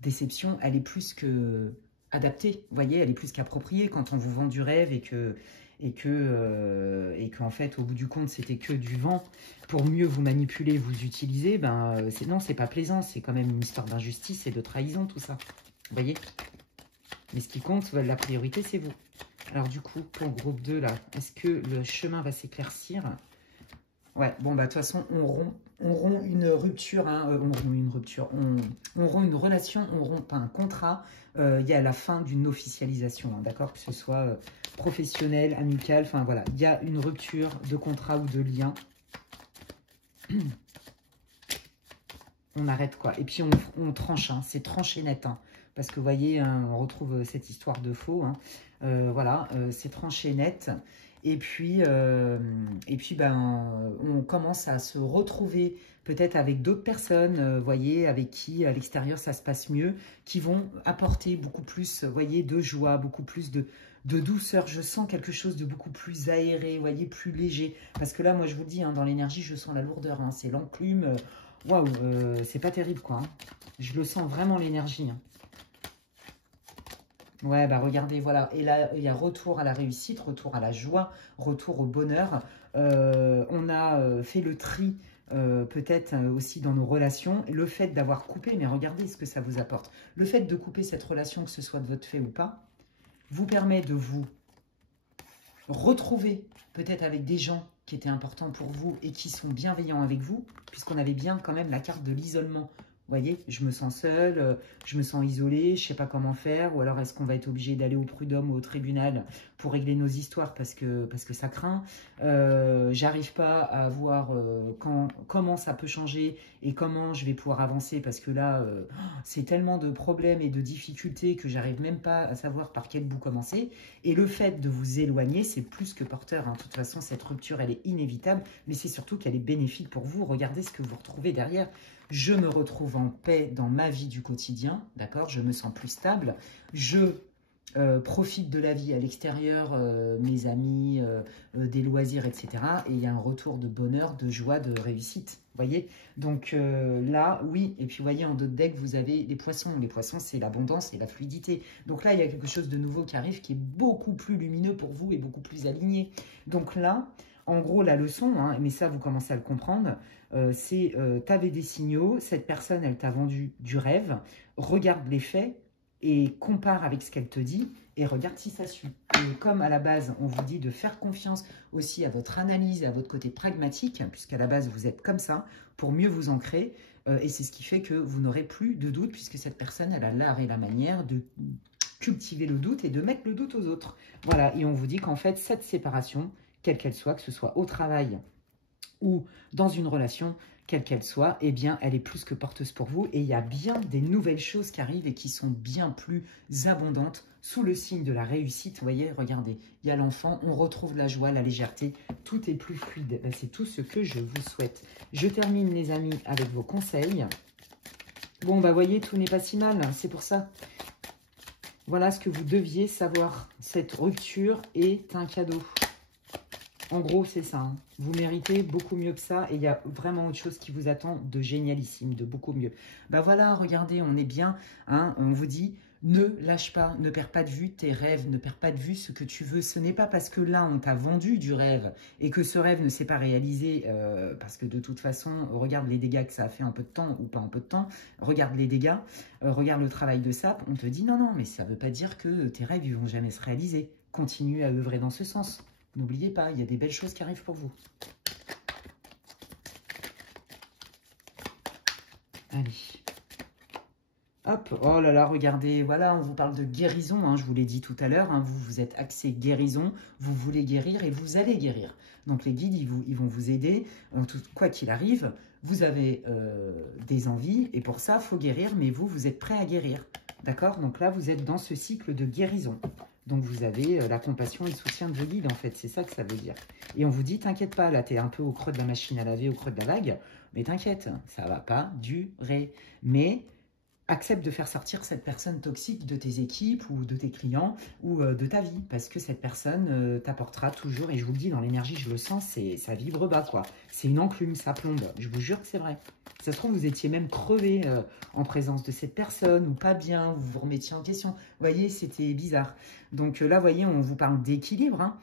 déception, elle est plus que adaptée, vous voyez, elle est plus qu'appropriée quand on vous vend du rêve et qu'en fait, au bout du compte, c'était que du vent pour mieux vous manipuler, vous utiliser. Ben, non, c'est pas plaisant, c'est quand même une histoire d'injustice et de trahison, tout ça. Vous voyez? Mais ce qui compte, la priorité, c'est vous. Alors du coup, pour le groupe 2, là, est-ce que le chemin va s'éclaircir? Ouais, bon, bah de toute façon, on rompt une rupture, hein, on rompt une rupture, on rompt une relation, on rompt un contrat. Il y a la fin d'une officialisation, hein, d'accord? Que ce soit professionnel, amical, enfin voilà. Il y a une rupture de contrat ou de lien. On arrête, quoi. Et puis, on tranche, hein, c'est tranché net, hein. Parce que, vous voyez, hein, on retrouve cette histoire de faux. Hein. Voilà, c'est tranché net. Et puis ben, on commence à se retrouver peut-être avec d'autres personnes, voyez, avec qui, à l'extérieur, ça se passe mieux, qui vont apporter beaucoup plus, voyez, de joie, beaucoup plus de douceur. Je sens quelque chose de beaucoup plus aéré, vous voyez, plus léger. Parce que là, moi, je vous le dis, hein, dans l'énergie, je sens la lourdeur. Hein, c'est l'enclume. Waouh, c'est pas terrible, quoi. Hein. Je le sens vraiment, l'énergie. Hein. Ouais, bah regardez, voilà. Et là, il y a retour à la réussite, retour à la joie, retour au bonheur. On a fait le tri, peut-être aussi dans nos relations. Le fait d'avoir coupé, mais regardez ce que ça vous apporte. Le fait de couper cette relation, que ce soit de votre fait ou pas, vous permet de vous retrouver peut-être avec des gens qui étaient importants pour vous et qui sont bienveillants avec vous, puisqu'on avait bien quand même la carte de l'isolement. Vous voyez, je me sens seule, je me sens isolée, je ne sais pas comment faire, ou alors est-ce qu'on va être obligé d'aller au prud'homme ou au tribunal pour régler nos histoires parce que ça craint. J'arrive pas à voir comment ça peut changer et comment je vais pouvoir avancer parce que là, c'est tellement de problèmes et de difficultés que j'arrive même pas à savoir par quel bout commencer. Et le fait de vous éloigner, c'est plus que porteur. Hein. De toute façon, cette rupture, elle est inévitable, mais c'est surtout qu'elle est bénéfique pour vous. Regardez ce que vous retrouvez derrière. Je me retrouve en paix dans ma vie du quotidien, d'accord? Je me sens plus stable. Je profite de la vie à l'extérieur, mes amis, des loisirs, etc. Et il y a un retour de bonheur, de joie, de réussite. Vous voyez? Donc là, oui. Et puis, vous voyez, en dos de deck, vous avez les poissons. Les poissons, c'est l'abondance et la fluidité. Donc là, il y a quelque chose de nouveau qui arrive, qui est beaucoup plus lumineux pour vous et beaucoup plus aligné. Donc là, en gros, la leçon, hein, mais ça, vous commencez à le comprendre, c'est tu avais des signaux, cette personne, elle t'a vendu du rêve, regarde les faits et compare avec ce qu'elle te dit et regarde si ça suit. Et comme à la base, on vous dit de faire confiance aussi à votre analyse et à votre côté pragmatique, puisqu'à la base, vous êtes comme ça, pour mieux vous ancrer, et c'est ce qui fait que vous n'aurez plus de doute, puisque cette personne, elle a l'art et la manière de cultiver le doute et de mettre le doute aux autres. Voilà, et on vous dit qu'en fait, cette séparation, quelle qu'elle soit, que ce soit au travail ou dans une relation, quelle qu'elle soit, eh bien, elle est plus que porteuse pour vous. Et il y a bien des nouvelles choses qui arrivent et qui sont bien plus abondantes sous le signe de la réussite. Vous voyez, regardez, il y a l'enfant, on retrouve la joie, la légèreté, tout est plus fluide. C'est tout ce que je vous souhaite. Je termine, les amis, avec vos conseils. Bon, bah, voyez, tout n'est pas si mal, c'est pour ça. Voilà ce que vous deviez savoir. Cette rupture est un cadeau. En gros, c'est ça. Hein. Vous méritez beaucoup mieux que ça. Et il y a vraiment autre chose qui vous attend de génialissime, de beaucoup mieux. Ben voilà, regardez, on est bien. Hein, on vous dit, ne lâche pas, ne perds pas de vue tes rêves, ne perds pas de vue ce que tu veux. Ce n'est pas parce que là, on t'a vendu du rêve et que ce rêve ne s'est pas réalisé parce que de toute façon, regarde les dégâts que ça a fait un peu de temps ou pas un peu de temps. Regarde les dégâts, regarde le travail de sape. On te dit, non, non, mais ça ne veut pas dire que tes rêves, ils vont jamais se réaliser. Continue à œuvrer dans ce sens. N'oubliez pas, il y a des belles choses qui arrivent pour vous. Allez. Hop, oh là là, regardez, voilà, on vous parle de guérison, hein, je vous l'ai dit tout à l'heure, hein, vous êtes axé guérison, vous voulez guérir et vous allez guérir. Donc les guides, ils vont vous aider, quoi qu'il arrive, vous avez des envies et pour ça, il faut guérir, mais vous êtes prêt à guérir. D'accord? Donc là, vous êtes dans ce cycle de guérison. Donc, vous avez la compassion et le soutien de vos guides, en fait. C'est ça que ça veut dire. Et on vous dit, t'inquiète pas, là, tu es un peu au creux de la machine à laver, au creux de la vague. Mais t'inquiète, ça va pas durer. Mais accepte de faire sortir cette personne toxique de tes équipes ou de tes clients ou de ta vie. Parce que cette personne t'apportera toujours, et je vous le dis, dans l'énergie, je le sens, ça vibre bas, quoi. C'est une enclume, ça plombe. Je vous jure que c'est vrai. Ça se trouve, vous étiez même crevé en présence de cette personne ou pas bien, vous vous remettiez en question. Vous voyez, c'était bizarre. Donc là, vous voyez, on vous parle d'équilibre, hein.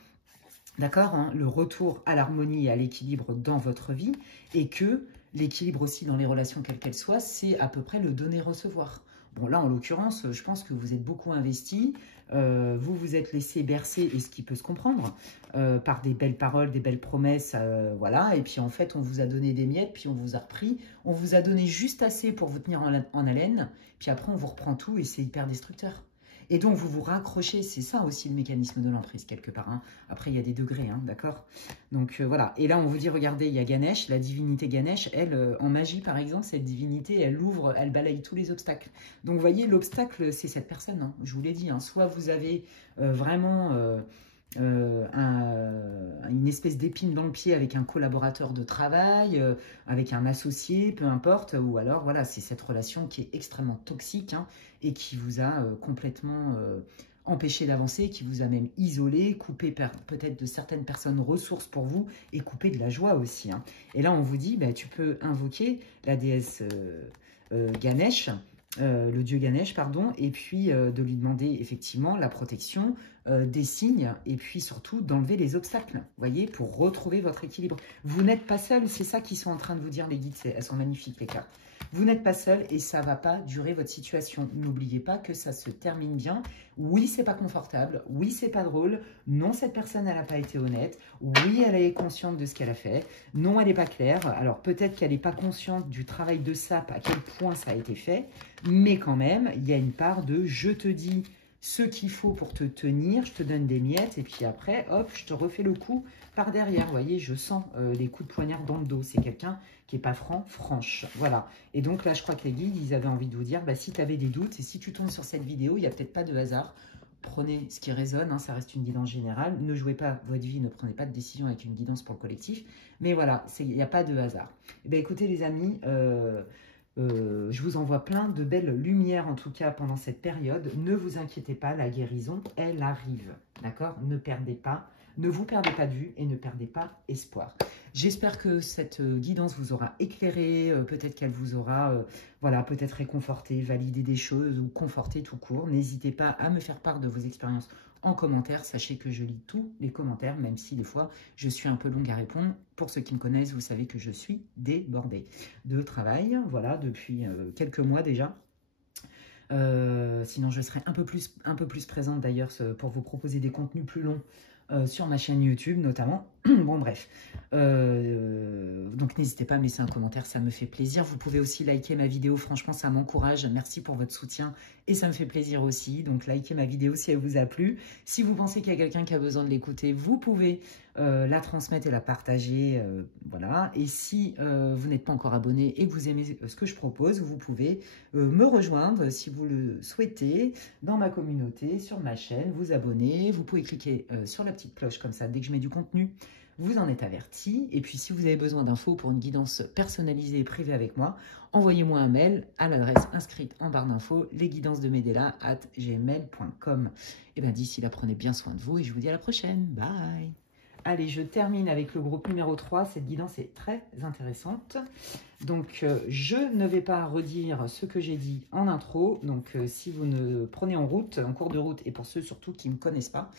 D'accord, hein, le retour à l'harmonie et à l'équilibre dans votre vie et que l'équilibre aussi dans les relations, quelles qu'elles soient, c'est à peu près le donner-recevoir. Bon, là, en l'occurrence, je pense que vous êtes beaucoup investi, vous vous êtes laissé bercer, et ce qui peut se comprendre, par des belles paroles, des belles promesses, voilà, et puis en fait, on vous a donné des miettes, puis on vous a repris, on vous a donné juste assez pour vous tenir en haleine, puis après, on vous reprend tout, et c'est hyper destructeur. Et donc, vous vous raccrochez, c'est ça aussi le mécanisme de l'emprise, quelque part. Hein. Après, il y a des degrés, hein, d'accord? Donc, voilà. Et là, on vous dit, regardez, il y a Ganesh, la divinité Ganesh, elle, en magie, par exemple, cette divinité, elle ouvre, elle balaye tous les obstacles. Donc, vous voyez, l'obstacle, c'est cette personne, hein, je vous l'ai dit. Hein. Soit vous avez vraiment... une espèce d'épine dans le pied avec un collaborateur de travail, avec un associé, peu importe, ou alors voilà, c'est cette relation qui est extrêmement toxique hein, et qui vous a complètement empêché d'avancer, qui vous a même isolé, coupé peut-être de certaines personnes ressources pour vous et coupé de la joie aussi. Hein. Et là, on vous dit, bah, tu peux invoquer la déesse Ganesh, le dieu Ganesh, pardon, et puis de lui demander effectivement la protection des signes, et puis surtout d'enlever les obstacles, vous voyez, pour retrouver votre équilibre. Vous n'êtes pas seul, c'est ça qu'ils sont en train de vous dire, les guides, elles sont magnifiques, les cartes. Vous n'êtes pas seul et ça ne va pas durer votre situation. N'oubliez pas que ça se termine bien. Oui, c'est pas confortable. Oui, c'est pas drôle. Non, cette personne, elle n'a pas été honnête. Oui, elle est consciente de ce qu'elle a fait. Non, elle n'est pas claire. Alors, peut-être qu'elle n'est pas consciente du travail de sape, à quel point ça a été fait. Mais quand même, il y a une part de « je te dis ce qu'il faut pour te tenir, je te donne des miettes. Et puis après, hop, je te refais le coup par derrière. » Vous voyez, je sens les coups de poignard dans le dos. C'est quelqu'un qui n'est pas franche. Voilà. Et donc là, je crois que les guides, ils avaient envie de vous dire, bah, si tu avais des doutes et si tu tombes sur cette vidéo, il n'y a peut-être pas de hasard. Prenez ce qui résonne, hein, ça reste une guidance générale. Ne jouez pas votre vie, ne prenez pas de décision avec une guidance pour le collectif. Mais voilà, il n'y a pas de hasard. Eh bien, écoutez les amis, je vous envoie plein de belles lumières, en tout cas pendant cette période. Ne vous inquiétez pas, la guérison, elle arrive. D'accord? Ne perdez pas. Ne vous perdez pas de vue et ne perdez pas espoir. J'espère que cette guidance vous aura éclairé, peut-être qu'elle vous aura voilà, peut-être réconforté, validé des choses ou conforté tout court. N'hésitez pas à me faire part de vos expériences en commentaire. Sachez que je lis tous les commentaires, même si des fois je suis un peu longue à répondre. Pour ceux qui me connaissent, vous savez que je suis débordée de travail, voilà, depuis quelques mois déjà. Sinon, je serai un peu plus présente d'ailleurs pour vous proposer des contenus plus longs sur ma chaîne YouTube notamment. Bon bref, donc n'hésitez pas à me laisser un commentaire, ça me fait plaisir. Vous pouvez aussi liker ma vidéo, franchement ça m'encourage. Merci pour votre soutien et ça me fait plaisir aussi. Donc likez ma vidéo si elle vous a plu. Si vous pensez qu'il y a quelqu'un qui a besoin de l'écouter, vous pouvez la transmettre et la partager. Voilà. Et si vous n'êtes pas encore abonné et que vous aimez ce que je propose, vous pouvez me rejoindre si vous le souhaitez dans ma communauté, sur ma chaîne, vous abonner. Vous pouvez cliquer sur la petite cloche comme ça dès que je mets du contenu. Vous en êtes averti. Et puis, si vous avez besoin d'infos pour une guidance personnalisée et privée avec moi, envoyez-moi un mail à l'adresse inscrite en barre d'infos, lesguidancesdemedela@gmail.com. Et bien, d'ici là, prenez bien soin de vous et je vous dis à la prochaine. Bye. Allez, je termine avec le groupe numéro 3. Cette guidance est très intéressante. Donc, je ne vais pas redire ce que j'ai dit en intro. Donc, si vous ne prenez en cours de route, et pour ceux surtout qui ne me connaissent pas,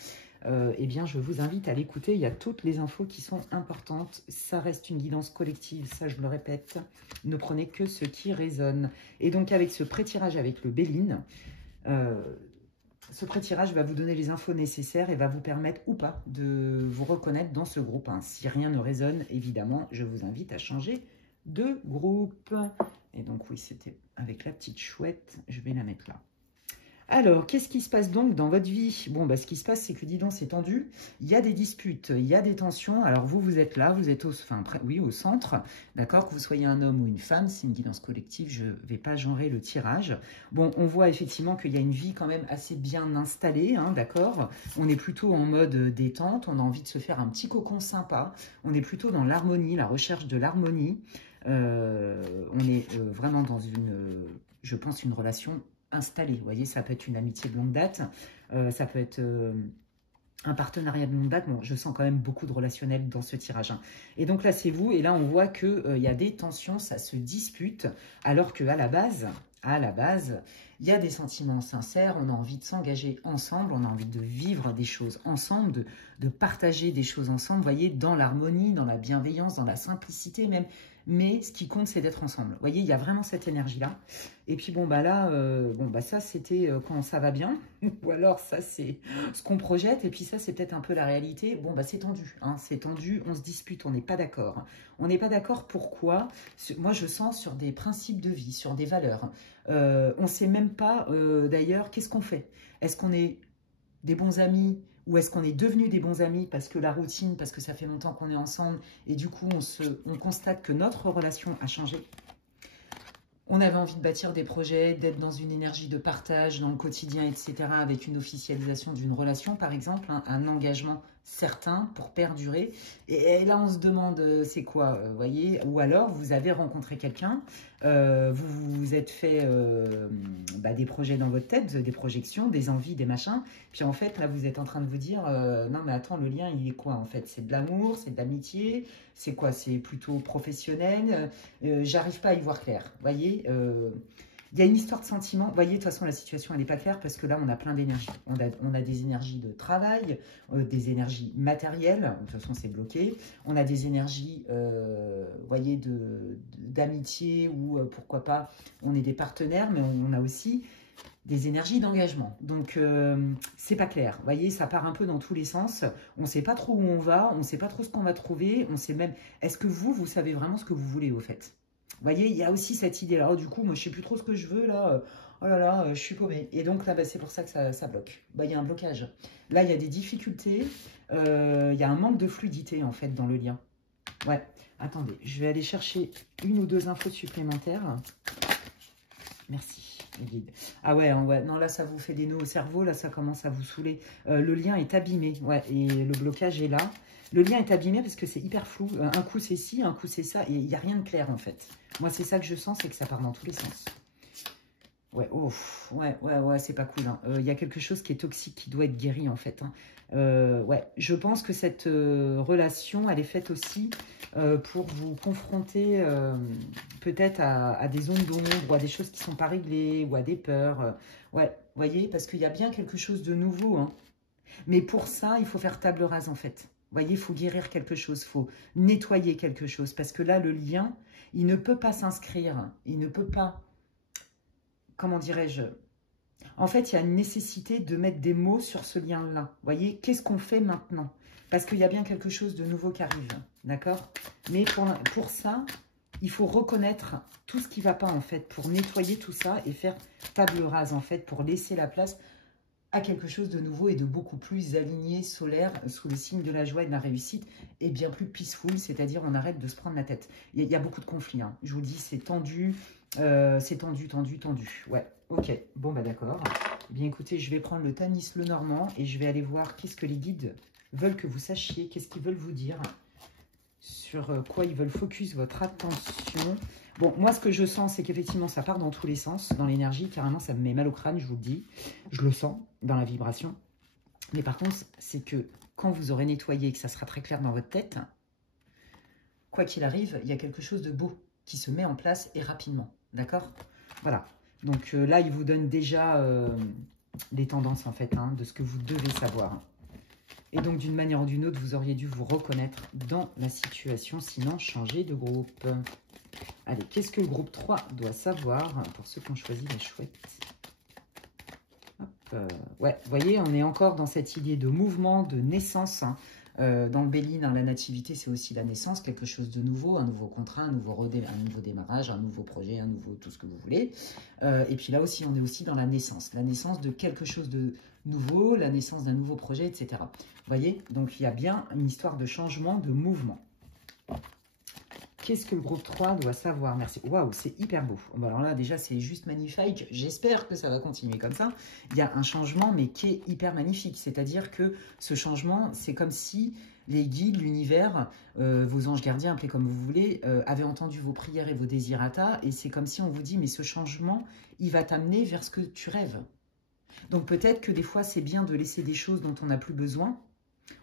eh bien, je vous invite à l'écouter. Il y a toutes les infos qui sont importantes. Ça reste une guidance collective, ça, je le répète. Ne prenez que ce qui résonne. Et donc, avec ce pré-tirage avec le Béline, ce pré-tirage va vous donner les infos nécessaires et va vous permettre ou pas de vous reconnaître dans ce groupe. Hein. Si rien ne résonne, évidemment, je vous invite à changer de groupe. Et donc, oui, c'était avec la petite chouette. Je vais la mettre là. Alors, qu'est-ce qui se passe donc dans votre vie? Bon, bah, ce qui se passe, c'est que, dis donc, c'est tendu. Il y a des disputes, il y a des tensions. Alors, vous êtes là, vous êtes au centre, d'accord? Que vous soyez un homme ou une femme, c'est une guidance collective, je ne vais pas genrer le tirage. Bon, on voit effectivement qu'il y a une vie quand même assez bien installée, hein, d'accord? On est plutôt en mode détente, on a envie de se faire un petit cocon sympa. On est plutôt dans l'harmonie, la recherche de l'harmonie. On est vraiment dans je pense, une relation installé. Vous voyez, ça peut être une amitié de longue date, ça peut être un partenariat de longue date. Bon, je sens quand même beaucoup de relationnel dans ce tirage. Hein. Et donc là, c'est vous. Et là, on voit qu'il y a des tensions, ça se dispute, alors qu'à la base, il y a des sentiments sincères, on a envie de s'engager ensemble, on a envie de vivre des choses ensemble, de partager des choses ensemble, vous voyez, dans l'harmonie, dans la bienveillance, dans la simplicité même. Mais ce qui compte, c'est d'être ensemble. Vous voyez, il y a vraiment cette énergie-là. Et puis, bon, bah là, ça, c'était quand ça va bien. Ou alors, ça, c'est ce qu'on projette. Et puis, ça, c'est peut-être un peu la réalité. Bon, bah, c'est tendu. Hein, c'est tendu, on se dispute, on n'est pas d'accord. On n'est pas d'accord, pourquoi? Moi, je sens sur des principes de vie, sur des valeurs. On ne sait même pas, d'ailleurs, qu'est-ce qu'on fait? Est-ce qu'on est des bons amis? Ou est-ce qu'on est devenus des bons amis parce que la routine, parce que ça fait longtemps qu'on est ensemble et du coup, on constate que notre relation a changé. On avait envie de bâtir des projets, d'être dans une énergie de partage dans le quotidien, etc. avec une officialisation d'une relation, par exemple, hein, un engagement certain pour perdurer. Et là, on se demande, c'est quoi, vous voyez? Ou alors, vous avez rencontré quelqu'un, vous vous êtes fait des projets dans votre tête, des projections, des envies, des machins. Puis en fait, là, vous êtes en train de vous dire, non mais attends, le lien, il est quoi en fait? C'est de l'amour, c'est de l'amitié, c'est quoi? C'est plutôt professionnel. J'arrive pas à y voir clair, vous voyez? Il y a une histoire de sentiments. Vous voyez, de toute façon, la situation, elle n'est pas claire parce que là, on a plein d'énergies. On a des énergies de travail, des énergies matérielles. De toute façon, c'est bloqué. On a des énergies, vous voyez, d'amitié ou pourquoi pas, on est des partenaires, mais on a aussi des énergies d'engagement. Donc, c'est pas clair. Vous voyez, ça part un peu dans tous les sens. On ne sait pas trop où on va. On ne sait pas trop ce qu'on va trouver. On sait même... Est-ce que vous savez vraiment ce que vous voulez, au fait? Vous voyez, il y a aussi cette idée-là. Oh, du coup, moi, je ne sais plus trop ce que je veux, là. Oh là là, je suis paumée. Et donc, là, c'est pour ça que ça bloque. Il y a un blocage. Là, il y a des difficultés. Il y a un manque de fluidité, en fait, dans le lien. Ouais. Attendez, je vais aller chercher une ou deux infos supplémentaires. Merci, les guides. Ah ouais, non, là, ça vous fait des nœuds au cerveau. Là, ça commence à vous saouler. Le lien est abîmé. Ouais, et le blocage est là. Le lien est abîmé parce que c'est hyper flou. Un coup, c'est ci, un coup, c'est ça. Et il n'y a rien de clair, en fait. Moi, c'est ça que je sens, c'est que ça part dans tous les sens. Ouais, oh, ouais, c'est pas cool. Il y a quelque chose qui est toxique, qui doit être guéri, en fait. Ouais, je pense que cette relation, elle est faite aussi pour vous confronter peut-être à des zones d'ombre ou à des choses qui ne sont pas réglées ou à des peurs. Ouais, vous voyez, parce qu'il y a bien quelque chose de nouveau. Hein. Mais pour ça, il faut faire table rase, en fait. Vous voyez, il faut guérir quelque chose, il faut nettoyer quelque chose. Parce que là, le lien, il ne peut pas s'inscrire. Il ne peut pas, comment dirais-je? En fait, il y a une nécessité de mettre des mots sur ce lien-là. Vous voyez, qu'est-ce qu'on fait maintenant? Parce qu'il y a bien quelque chose de nouveau qui arrive. D'accord? Mais pour ça, il faut reconnaître tout ce qui ne va pas, en fait, pour nettoyer tout ça et faire table rase, en fait, pour laisser la place à quelque chose de nouveau et de beaucoup plus aligné, solaire, sous le signe de la joie et de la réussite, et bien plus peaceful, c'est-à-dire on arrête de se prendre la tête. Il y a beaucoup de conflits, hein. Je vous dis, c'est tendu, tendu. Ouais, ok, bon bah d'accord. Eh bien écoutez, je vais prendre le Tanis le Normand et je vais aller voir qu'est-ce que les guides veulent que vous sachiez, qu'est-ce qu'ils veulent vous dire, sur quoi ils veulent focus votre attention. Bon, moi, ce que je sens, c'est qu'effectivement, ça part dans tous les sens, dans l'énergie. Carrément, ça me met mal au crâne, je vous le dis. Je le sens dans la vibration. Mais par contre, c'est que quand vous aurez nettoyé et que ça sera très clair dans votre tête, quoi qu'il arrive, il y a quelque chose de beau qui se met en place et rapidement. D'accord? Voilà. Donc là, il vous donne déjà les tendances, en fait, hein, de ce que vous devez savoir. Et donc, d'une manière ou d'une autre, vous auriez dû vous reconnaître dans la situation, sinon changer de groupe. Allez, qu'est-ce que le groupe 3 doit savoir pour ceux qui ont choisi la chouette? Hop, ouais, vous voyez, on est encore dans cette idée de mouvement, de naissance. Hein. Dans le Béline, hein, la nativité, c'est aussi la naissance, quelque chose de nouveau, un nouveau contrat, un nouveau démarrage, un nouveau projet, un nouveau tout ce que vous voulez. Et puis là aussi, on est aussi dans la naissance de quelque chose de nouveau, la naissance d'un nouveau projet, etc. Vous voyez, donc il y a bien une histoire de changement, de mouvement. Qu'est-ce que le groupe 3 doit savoir? Merci. Waouh, c'est hyper beau. Bon, alors là, déjà, c'est juste magnifique. J'espère que ça va continuer comme ça. Il y a un changement, mais qui est hyper magnifique. C'est-à-dire que ce changement, c'est comme si les guides, l'univers, vos anges gardiens, appelez comme vous voulez, avaient entendu vos prières et vos désirata. Et c'est comme si on vous dit, mais ce changement, il va t'amener vers ce que tu rêves. Donc peut-être que des fois, c'est bien de laisser des choses dont on n'a plus besoin,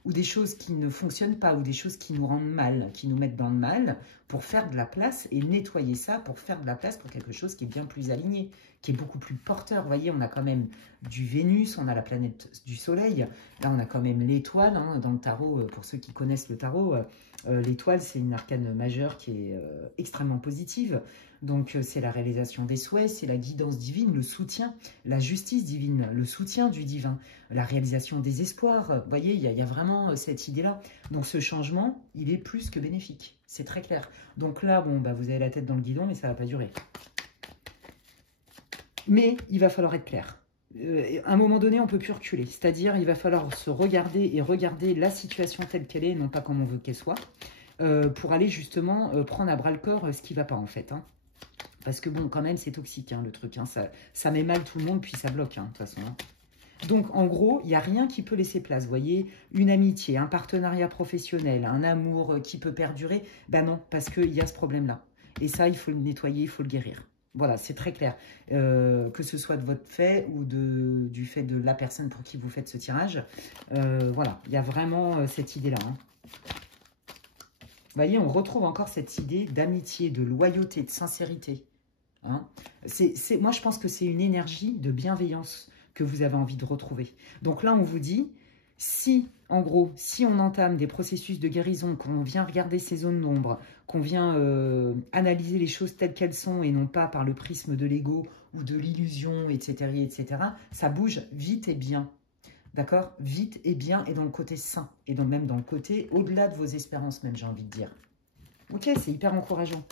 ou des choses qui ne fonctionnent pas, ou des choses qui nous rendent mal, qui nous mettent dans le mal, pour faire de la place et nettoyer ça, pour faire de la place pour quelque chose qui est bien plus aligné, qui est beaucoup plus porteur. Vous voyez, on a quand même du Vénus, on a la planète du Soleil, là on a quand même l'étoile, hein, dans le tarot, pour ceux qui connaissent le tarot, l'étoile c'est une arcane majeure qui est extrêmement positive. Donc, c'est la réalisation des souhaits, c'est la guidance divine, le soutien, la justice divine, le soutien du divin, la réalisation des espoirs. Vous voyez, il y a vraiment cette idée-là. Donc, ce changement, il est plus que bénéfique. C'est très clair. Donc là, bon, bah, vous avez la tête dans le guidon, mais ça ne va pas durer. Mais il va falloir être clair. À un moment donné, on ne peut plus reculer. C'est-à-dire, il va falloir se regarder et regarder la situation telle qu'elle est, non pas comme on veut qu'elle soit, pour aller justement prendre à bras-le-corps ce qui ne va pas, en fait, hein. Parce que bon, quand même, c'est toxique, hein, le truc. Hein, ça met mal tout le monde, puis ça bloque, hein, de toute façon. Hein. Donc, en gros, il n'y a rien qui peut laisser place. Vous voyez, une amitié, un partenariat professionnel, un amour qui peut perdurer. Ben non, parce qu'il y a ce problème-là. Et ça, il faut le nettoyer, il faut le guérir. Voilà, c'est très clair. Que ce soit de votre fait ou du fait de la personne pour qui vous faites ce tirage. Voilà, il y a vraiment cette idée-là. Hein. Vous voyez, on retrouve encore cette idée d'amitié, de loyauté, de sincérité. Hein. Moi, je pense que c'est une énergie de bienveillance que vous avez envie de retrouver. Donc là, on vous dit, si, en gros, si on entame des processus de guérison, qu'on vient regarder ces zones d'ombre, qu'on vient analyser les choses telles qu'elles sont et non pas par le prisme de l'ego ou de l'illusion, etc., ça bouge vite et bien. D'accord? Vite et bien et dans le côté sain. Et même dans le côté au-delà de vos espérances même, j'ai envie de dire. Ok, c'est hyper encourageant.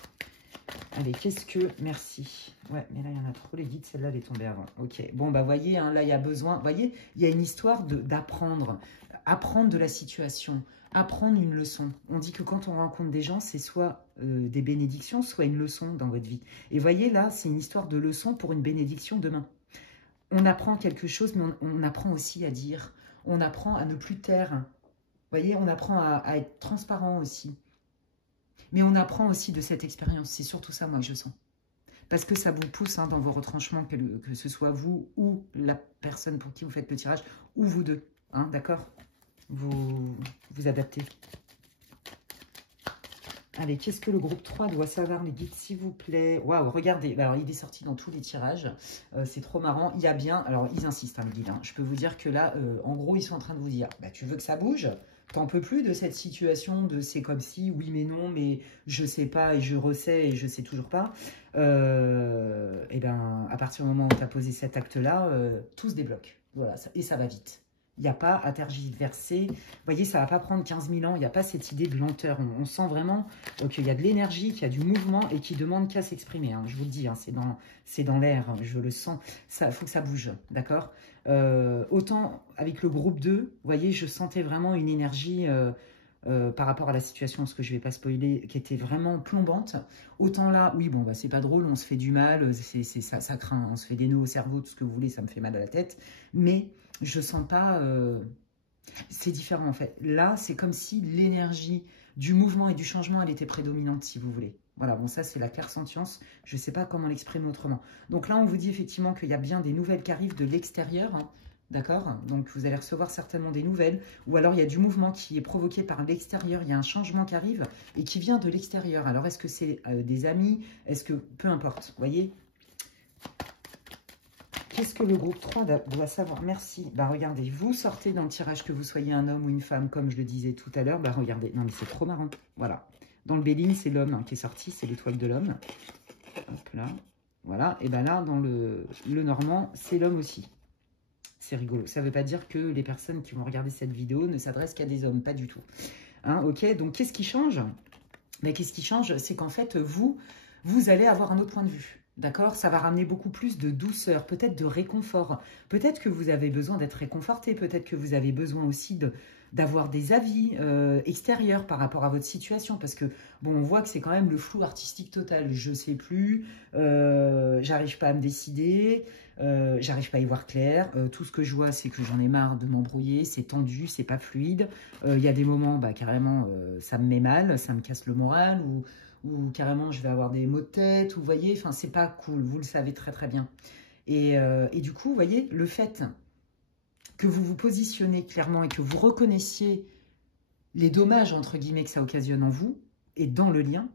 Allez, qu'est-ce que... Merci. Ouais, mais là, il y en a trop, les guides. Celle-là, elle est tombée avant. Ok. Bon, bah, voyez, hein, là, il y a besoin... Voyez, il y a une histoire d'apprendre. Apprendre de la situation. Apprendre une leçon. On dit que quand on rencontre des gens, c'est soit des bénédictions, soit une leçon dans votre vie. Et voyez, là, c'est une histoire de leçon pour une bénédiction demain. On apprend quelque chose, mais on apprend aussi à dire. On apprend à ne plus taire. Vous voyez, on apprend à être transparent aussi. Mais on apprend aussi de cette expérience. C'est surtout ça, moi, que je sens. Parce que ça vous pousse hein, dans vos retranchements, que ce soit vous ou la personne pour qui vous faites le tirage, ou vous deux. Hein, d'accord? Vous adaptez. Allez, qu'est-ce que le groupe 3 doit savoir, les guides, s'il vous plaît? Waouh, regardez. Alors, il est sorti dans tous les tirages. C'est trop marrant. Il y a bien... Alors, ils insistent, hein, les guides. Hein. Je peux vous dire que là, en gros, ils sont en train de vous dire, bah, tu veux que ça bouge? T'en peux plus de cette situation de c'est comme si, oui mais non, mais je sais pas et je ressais et je sais toujours pas. Et ben, à partir du moment où tu as posé cet acte-là, tout se débloque. Voilà, et ça va vite. Il n'y a pas à tergiverser. Vous voyez, ça ne va pas prendre 15 000 ans. Il n'y a pas cette idée de lenteur. On sent vraiment qu'il y a de l'énergie, qu'il y a du mouvement et qui demande qu'à s'exprimer. Hein. Je vous le dis, hein, c'est dans l'air. Je le sens. Il faut que ça bouge. D'accord? Autant avec le groupe 2, vous voyez, je sentais vraiment une énergie par rapport à la situation, ce que je ne vais pas spoiler, qui était vraiment plombante. Autant là, oui, bon, bah, c'est pas drôle, on se fait du mal, ça craint, on se fait des nœuds au cerveau, tout ce que vous voulez, ça me fait mal à la tête. Mais je sens pas... c'est différent en fait. Là, c'est comme si l'énergie du mouvement et du changement, elle était prédominante, si vous voulez. Voilà, bon ça c'est la clairsentience, je ne sais pas comment l'exprimer autrement. Donc là, on vous dit effectivement qu'il y a bien des nouvelles qui arrivent de l'extérieur, hein, d'accord? Donc vous allez recevoir certainement des nouvelles, ou alors il y a du mouvement qui est provoqué par l'extérieur, il y a un changement qui arrive et qui vient de l'extérieur. Alors est-ce que c'est des amis? Est-ce que... Peu importe, vous voyez? Qu'est-ce que le groupe 3 doit savoir? Merci. Bah regardez, vous sortez dans le tirage que vous soyez un homme ou une femme, comme je le disais tout à l'heure. Bah regardez, non mais c'est trop marrant. Voilà. Dans le Béline, c'est l'homme hein, qui est sorti, c'est l'étoile de l'homme. Hop là. Voilà. Et ben là, dans le Normand, c'est l'homme aussi. C'est rigolo. Ça ne veut pas dire que les personnes qui vont regarder cette vidéo ne s'adressent qu'à des hommes. Pas du tout. Hein, ok, donc qu'est-ce qui change? Ben, qu'est-ce qui change? C'est qu'en fait, vous allez avoir un autre point de vue. D'accord? Ça va ramener beaucoup plus de douceur, peut-être de réconfort. Peut-être que vous avez besoin d'être réconforté. Peut-être que vous avez besoin aussi d'avoir des avis extérieurs par rapport à votre situation. Parce que, bon, on voit que c'est quand même le flou artistique total. Je ne sais plus, j'arrive pas à me décider, j'arrive pas à y voir clair. Tout ce que je vois, c'est que j'en ai marre de m'embrouiller, c'est tendu, c'est pas fluide. Il y a des moments, bah, carrément, ça me met mal, ça me casse le moral, ou carrément je vais avoir des maux de tête, ou vous voyez, enfin c'est pas cool, vous le savez très très bien. Et du coup, vous voyez, le fait que vous vous positionnez clairement et que vous reconnaissiez les dommages, entre guillemets, que ça occasionne en vous et dans le lien,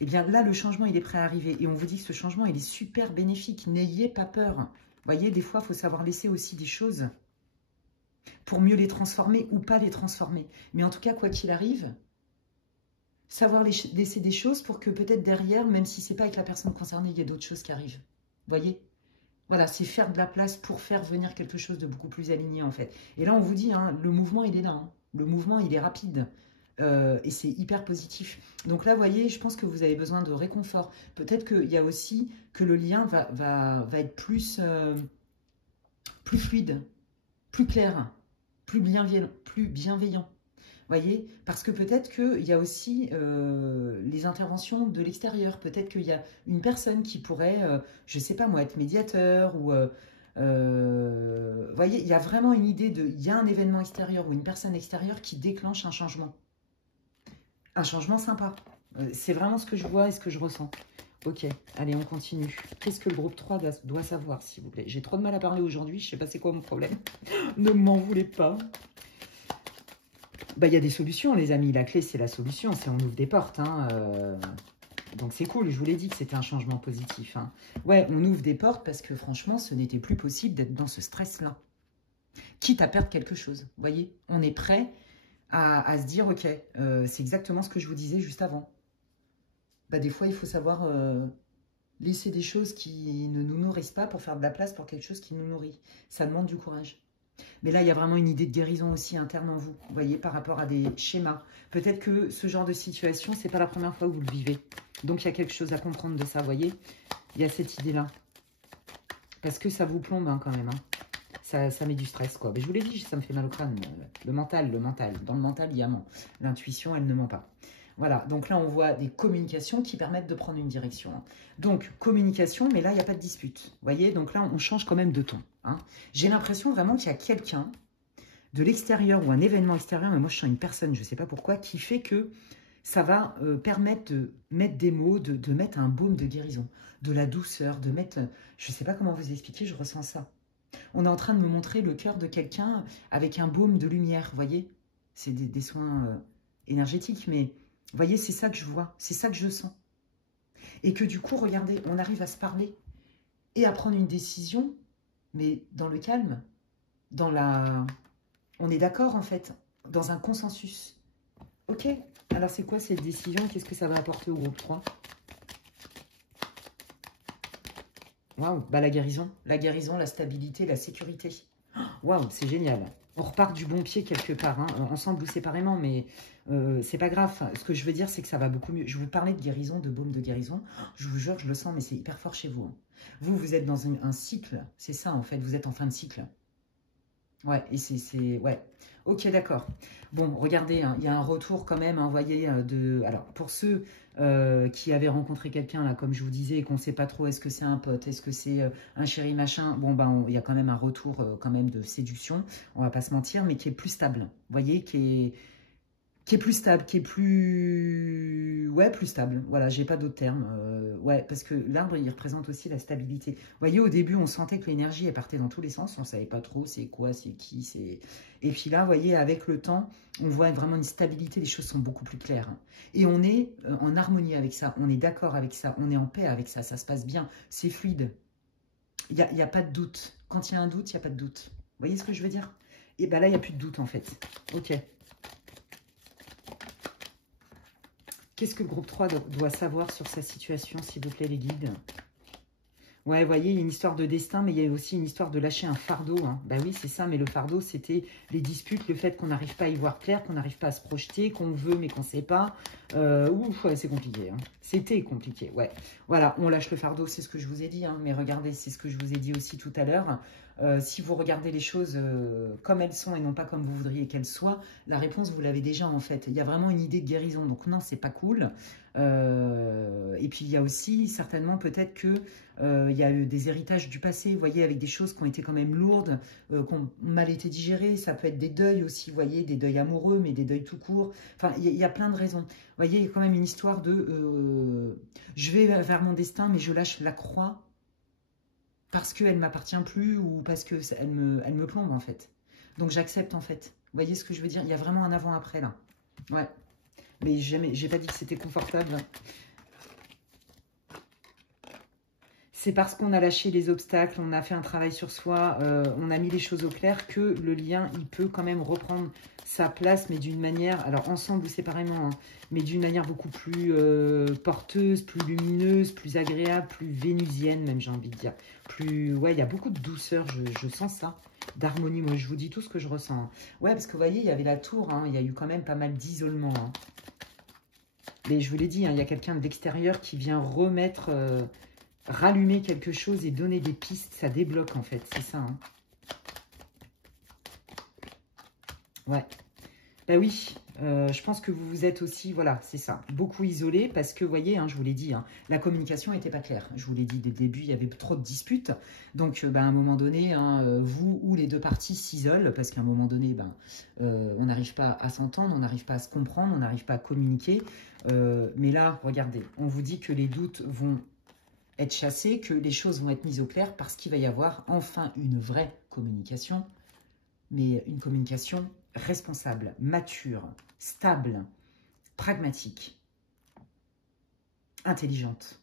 eh bien là, le changement, il est prêt à arriver. Et on vous dit que ce changement, il est super bénéfique. N'ayez pas peur. Vous voyez, des fois, il faut savoir laisser aussi des choses pour mieux les transformer ou pas les transformer. Mais en tout cas, quoi qu'il arrive, savoir laisser des choses pour que peut-être derrière, même si ce n'est pas avec la personne concernée, il y a d'autres choses qui arrivent. Vous voyez? Voilà, c'est faire de la place pour faire venir quelque chose de beaucoup plus aligné en fait. Et là, on vous dit, hein, le mouvement, il est là. Hein. Le mouvement, il est rapide. Et c'est hyper positif. Donc là, vous voyez, je pense que vous avez besoin de réconfort. Peut-être qu'il y a aussi que le lien va être plus fluide, plus clair, plus bienveillant. Voyez, parce que peut-être qu'il y a aussi les interventions de l'extérieur. Peut-être qu'il y a une personne qui pourrait, je ne sais pas moi, être médiateur ou Vous voyez, il y a vraiment une idée de... Il y a un événement extérieur ou une personne extérieure qui déclenche un changement. Un changement sympa. C'est vraiment ce que je vois et ce que je ressens. Ok, allez, on continue. Qu'est-ce que le groupe 3 doit savoir, s'il vous plaît? J'ai trop de mal à parler aujourd'hui, je sais pas c'est quoi mon problème. Ne m'en voulez pas. Bah, il y a des solutions, les amis. La clé, c'est la solution. C'est on ouvre des portes. Hein. Donc, c'est cool. Je vous l'ai dit que c'était un changement positif. Hein. Ouais, on ouvre des portes parce que, franchement, ce n'était plus possible d'être dans ce stress-là. Quitte à perdre quelque chose. Vous voyez, on est prêt à se dire, ok, c'est exactement ce que je vous disais juste avant. Bah, des fois, il faut savoir laisser des choses qui ne nous nourrissent pas pour faire de la place pour quelque chose qui nous nourrit. Ça demande du courage. Mais là, il y a vraiment une idée de guérison aussi interne en vous, vous voyez, par rapport à des schémas. Peut-être que ce genre de situation, c'est pas la première fois que vous le vivez. Donc, il y a quelque chose à comprendre de ça, vous voyez. Il y a cette idée-là. Parce que ça vous plombe hein, quand même. Hein. Ça met du stress, quoi. Mais je vous l'ai dit, ça me fait mal au crâne. Le mental. Dans le mental, il y a l'intuition, elle ne ment pas. Voilà, donc là, on voit des communications qui permettent de prendre une direction. Hein. Donc, communication, mais là, il n'y a pas de dispute. Vous voyez, donc là, on change quand même de ton. Hein. J'ai l'impression vraiment qu'il y a quelqu'un de l'extérieur ou un événement extérieur, mais moi, je sens une personne, je ne sais pas pourquoi, qui fait que ça va permettre de mettre des mots, de mettre un baume de guérison, de la douceur, de mettre... je ne sais pas comment vous expliquer, je ressens ça. On est en train de me montrer le cœur de quelqu'un avec un baume de lumière, vous voyez. C'est des soins énergétiques, mais... vous voyez, c'est ça que je vois, c'est ça que je sens. Et que du coup, regardez, on arrive à se parler et à prendre une décision, mais dans le calme, dans la... on est d'accord en fait, dans un consensus. Ok, alors c'est quoi cette décision? Qu'est-ce que ça va apporter au groupe 3? Waouh, bah la guérison, la stabilité, la sécurité. Waouh, c'est génial. On repart du bon pied quelque part, hein, ensemble ou séparément, mais c'est pas grave. Ce que je veux dire, c'est que ça va beaucoup mieux. Je vous parlais de guérison, de baume de guérison. Je vous jure, je le sens, mais c'est hyper fort chez vous. Hein. Vous êtes dans un cycle. C'est ça, en fait. Vous êtes en fin de cycle. Ouais, et c'est... ouais. Ok, d'accord. Bon, regardez, hein, il y a un retour quand même, hein, vous voyez, de... Alors, pour ceux qui avaient rencontré quelqu'un, là, comme je vous disais, et qu'on ne sait pas trop, est-ce que c'est un pote, est-ce que c'est un chéri, machin, bon, ben, il y a quand même un retour quand même de séduction, on va pas se mentir, mais qui est plus stable, vous voyez, qui est plus stable, qui est plus... ouais, plus stable. Voilà, j'ai pas d'autres termes. Ouais, parce que l'arbre, il représente aussi la stabilité. Vous voyez, au début, on sentait que l'énergie, elle partait dans tous les sens. On savait pas trop c'est quoi, c'est qui, c'est... Et puis là, vous voyez, avec le temps, on voit vraiment une stabilité. Les choses sont beaucoup plus claires. Hein. Et on est en harmonie avec ça. On est d'accord avec ça. On est en paix avec ça. Ça se passe bien. C'est fluide. Il y a pas de doute. Quand il y a un doute, il n'y a pas de doute. Vous voyez ce que je veux dire? Et ben là, il n'y a plus de doute, en fait. Ok. Qu'est-ce que le groupe 3 doit savoir sur sa situation, s'il vous plaît, les guides? Ouais, vous voyez, il y a une histoire de destin, mais il y a aussi une histoire de lâcher un fardeau. Hein. Bah oui, c'est ça, mais le fardeau, c'était les disputes, le fait qu'on n'arrive pas à y voir clair, qu'on n'arrive pas à se projeter, qu'on veut, mais qu'on ne sait pas. Ouf, ouais, c'est compliqué. Hein. C'était compliqué, ouais. Voilà, on lâche le fardeau, c'est ce que je vous ai dit. Hein. Mais regardez, c'est ce que je vous ai dit aussi tout à l'heure. Si vous regardez les choses comme elles sont et non pas comme vous voudriez qu'elles soient, la réponse, vous l'avez déjà en fait. Il y a vraiment une idée de guérison. Donc non, c'est pas cool. Et puis il y a aussi certainement peut-être que il y a eu des héritages du passé, vous voyez, avec des choses qui ont été quand même lourdes, qui ont mal été digérées. Ça peut être des deuils aussi, vous voyez, des deuils amoureux, mais des deuils tout court. Enfin, il y a plein de raisons. Vous voyez, il y a quand même une histoire de je vais vers mon destin, mais je lâche la croix parce qu'elle ne m'appartient plus ou parce qu'elle me plombe, en fait. Donc, j'accepte, en fait. Vous voyez ce que je veux dire? Il y a vraiment un avant-après, là. Ouais. Mais j'ai pas dit que c'était confortable. C'est parce qu'on a lâché les obstacles, on a fait un travail sur soi, on a mis les choses au clair que le lien, il peut quand même reprendre sa place, mais d'une manière, alors ensemble ou séparément, hein, mais d'une manière beaucoup plus porteuse, plus lumineuse, plus agréable, plus vénusienne même, j'ai envie de dire. Plus, ouais, il y a beaucoup de douceur, je sens ça, d'harmonie. Moi, je vous dis tout ce que je ressens. Hein. Ouais, parce que vous voyez, il y avait la tour, hein, il y a eu quand même pas mal d'isolement. Hein. Mais je vous l'ai dit, hein, il y a quelqu'un de l'extérieur qui vient remettre... rallumer quelque chose et donner des pistes, ça débloque en fait, c'est ça. Hein. Ouais. Ben oui, je pense que vous vous êtes aussi, voilà, c'est ça, beaucoup isolé parce que, vous voyez, hein, je vous l'ai dit, hein, la communication n'était pas claire. Je vous l'ai dit dès le début, il y avait trop de disputes. Donc, ben, à un moment donné, hein, vous ou les deux parties s'isolent parce qu'à un moment donné, ben, on n'arrive pas à s'entendre, on n'arrive pas à se comprendre, on n'arrive pas à communiquer. Mais là, regardez, on vous dit que les doutes vont être chassés, que les choses vont être mises au clair parce qu'il va y avoir enfin une vraie communication, mais une communication responsable, mature, stable, pragmatique, intelligente.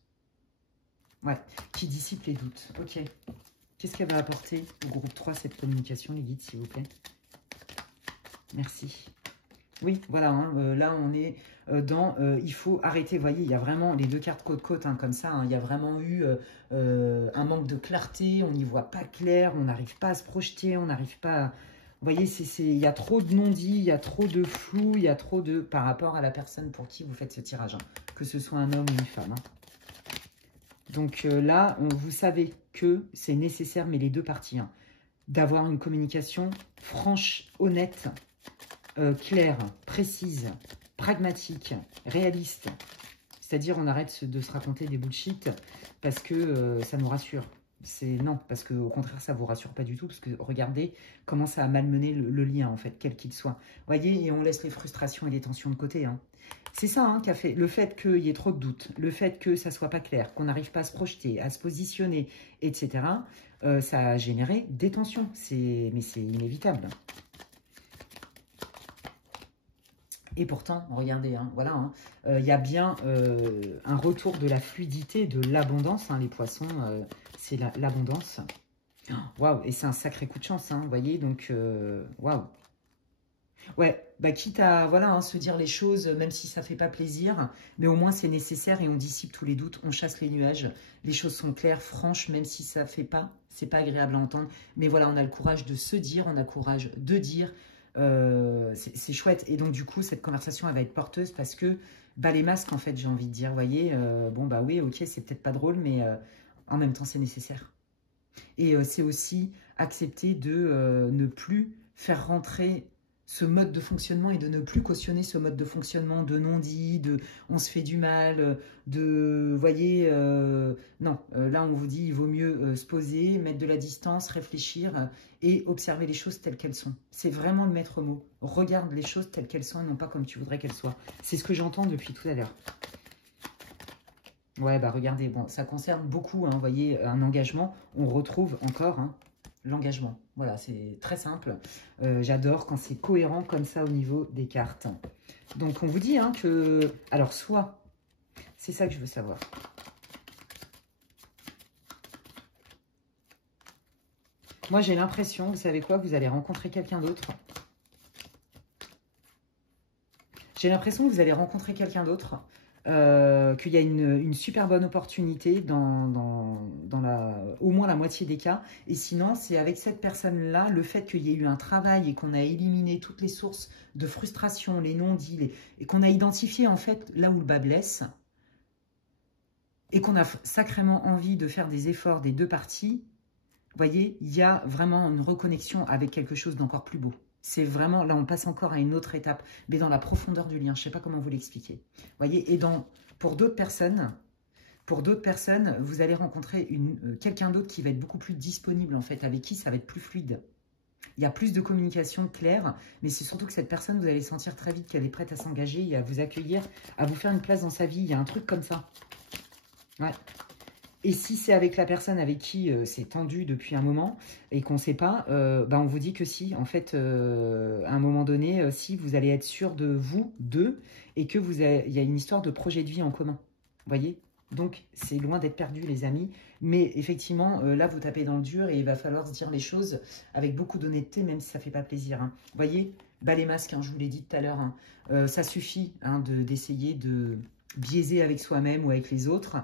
Ouais, qui dissipe les doutes. Ok. Qu'est-ce qu'elle va apporter au groupe 3, cette communication, les guides, s'il vous plaît? Merci. Oui, voilà, hein, là on est dans, il faut arrêter, vous voyez, il y a vraiment les deux cartes côte-côte, hein, comme ça, hein, il y a vraiment eu un manque de clarté, on n'y voit pas clair, on n'arrive pas à se projeter, on n'arrive pas à... Vous voyez, il y a trop de non-dits, il y a trop de flou, il y a trop de... par rapport à la personne pour qui vous faites ce tirage, hein, que ce soit un homme ou une femme. Hein. Donc là, vous savez que c'est nécessaire, mais les deux parties, hein, d'avoir une communication franche, honnête, claire, précise, pragmatique, réaliste. C'est-à-dire, on arrête de se raconter des bullshit parce que ça nous rassure. Non, parce qu'au contraire, ça ne vous rassure pas du tout, parce que regardez comment ça a malmené le lien, en fait, quel qu'il soit. Vous voyez, et on laisse les frustrations et les tensions de côté. Hein. C'est ça hein, qui a fait le fait qu'il y ait trop de doutes, le fait que ça ne soit pas clair, qu'on n'arrive pas à se projeter, à se positionner, etc. Ça a généré des tensions, mais c'est inévitable. Et pourtant, regardez, hein, voilà, hein, y a bien un retour de la fluidité, de l'abondance. Hein, les poissons, c'est l'abondance. Waouh, et c'est un sacré coup de chance, hein, vous voyez, donc, waouh. Ouais, bah quitte à voilà, hein, se dire les choses, même si ça fait pas plaisir, mais au moins c'est nécessaire et on dissipe tous les doutes, on chasse les nuages, les choses sont claires, franches, même si ça fait pas, c'est pas agréable à entendre, mais voilà, on a le courage de se dire, on a le courage de dire, c'est chouette. Et donc du coup, cette conversation, elle va être porteuse parce que, bah les masques, en fait, j'ai envie de dire, vous voyez, bon bah oui, ok, c'est peut-être pas drôle, mais en même temps, c'est nécessaire. Et c'est aussi accepter de ne plus faire rentrer ce mode de fonctionnement et de ne plus cautionner ce mode de fonctionnement de non-dit, de on se fait du mal, de, voyez, non, là on vous dit il vaut mieux se poser, mettre de la distance, réfléchir et observer les choses telles qu'elles sont. C'est vraiment le maître mot. Regarde les choses telles qu'elles sont et non pas comme tu voudrais qu'elles soient. C'est ce que j'entends depuis tout à l'heure. Ouais, bah regardez, bon, ça concerne beaucoup, hein, vous voyez, un engagement. On retrouve encore hein, l'engagement. Voilà, c'est très simple. J'adore quand c'est cohérent comme ça au niveau des cartes. Donc, on vous dit hein, que... Alors, soit... C'est ça que je veux savoir. Moi, j'ai l'impression, vous savez quoi, vous allez rencontrer quelqu'un d'autre. J'ai l'impression que vous allez rencontrer quelqu'un d'autre. Qu'il y a une super bonne opportunité dans au moins la moitié des cas. Et sinon, c'est avec cette personne-là, le fait qu'il y ait eu un travail et qu'on a éliminé toutes les sources de frustration, les non-dits, et qu'on a identifié en fait là où le bas blesse, et qu'on a sacrément envie de faire des efforts des deux parties, vous voyez, il y a vraiment une reconnexion avec quelque chose d'encore plus beau. C'est vraiment, là on passe encore à une autre étape, mais dans la profondeur du lien, je ne sais pas comment vous l'expliquer. Vous voyez, et pour d'autres personnes, vous allez rencontrer quelqu'un d'autre qui va être beaucoup plus disponible en fait, avec qui ça va être plus fluide. Il y a plus de communication claire, mais c'est surtout que cette personne, vous allez sentir très vite qu'elle est prête à s'engager et à vous accueillir, à vous faire une place dans sa vie. Il y a un truc comme ça. Ouais. Et si c'est avec la personne avec qui c'est tendu depuis un moment et qu'on ne sait pas, bah on vous dit que si, en fait, à un moment donné, si vous allez être sûr de vous, d'eux, et que il y a une histoire de projet de vie en commun. Vous voyez? Donc, c'est loin d'être perdu, les amis. Mais effectivement, là, vous tapez dans le dur et il va falloir se dire les choses avec beaucoup d'honnêteté, même si ça ne fait pas plaisir. Hein. Vous voyez? Bah, les masques, hein, je vous l'ai dit tout à l'heure, hein, ça suffit hein, d'essayer de biaiser avec soi-même ou avec les autres.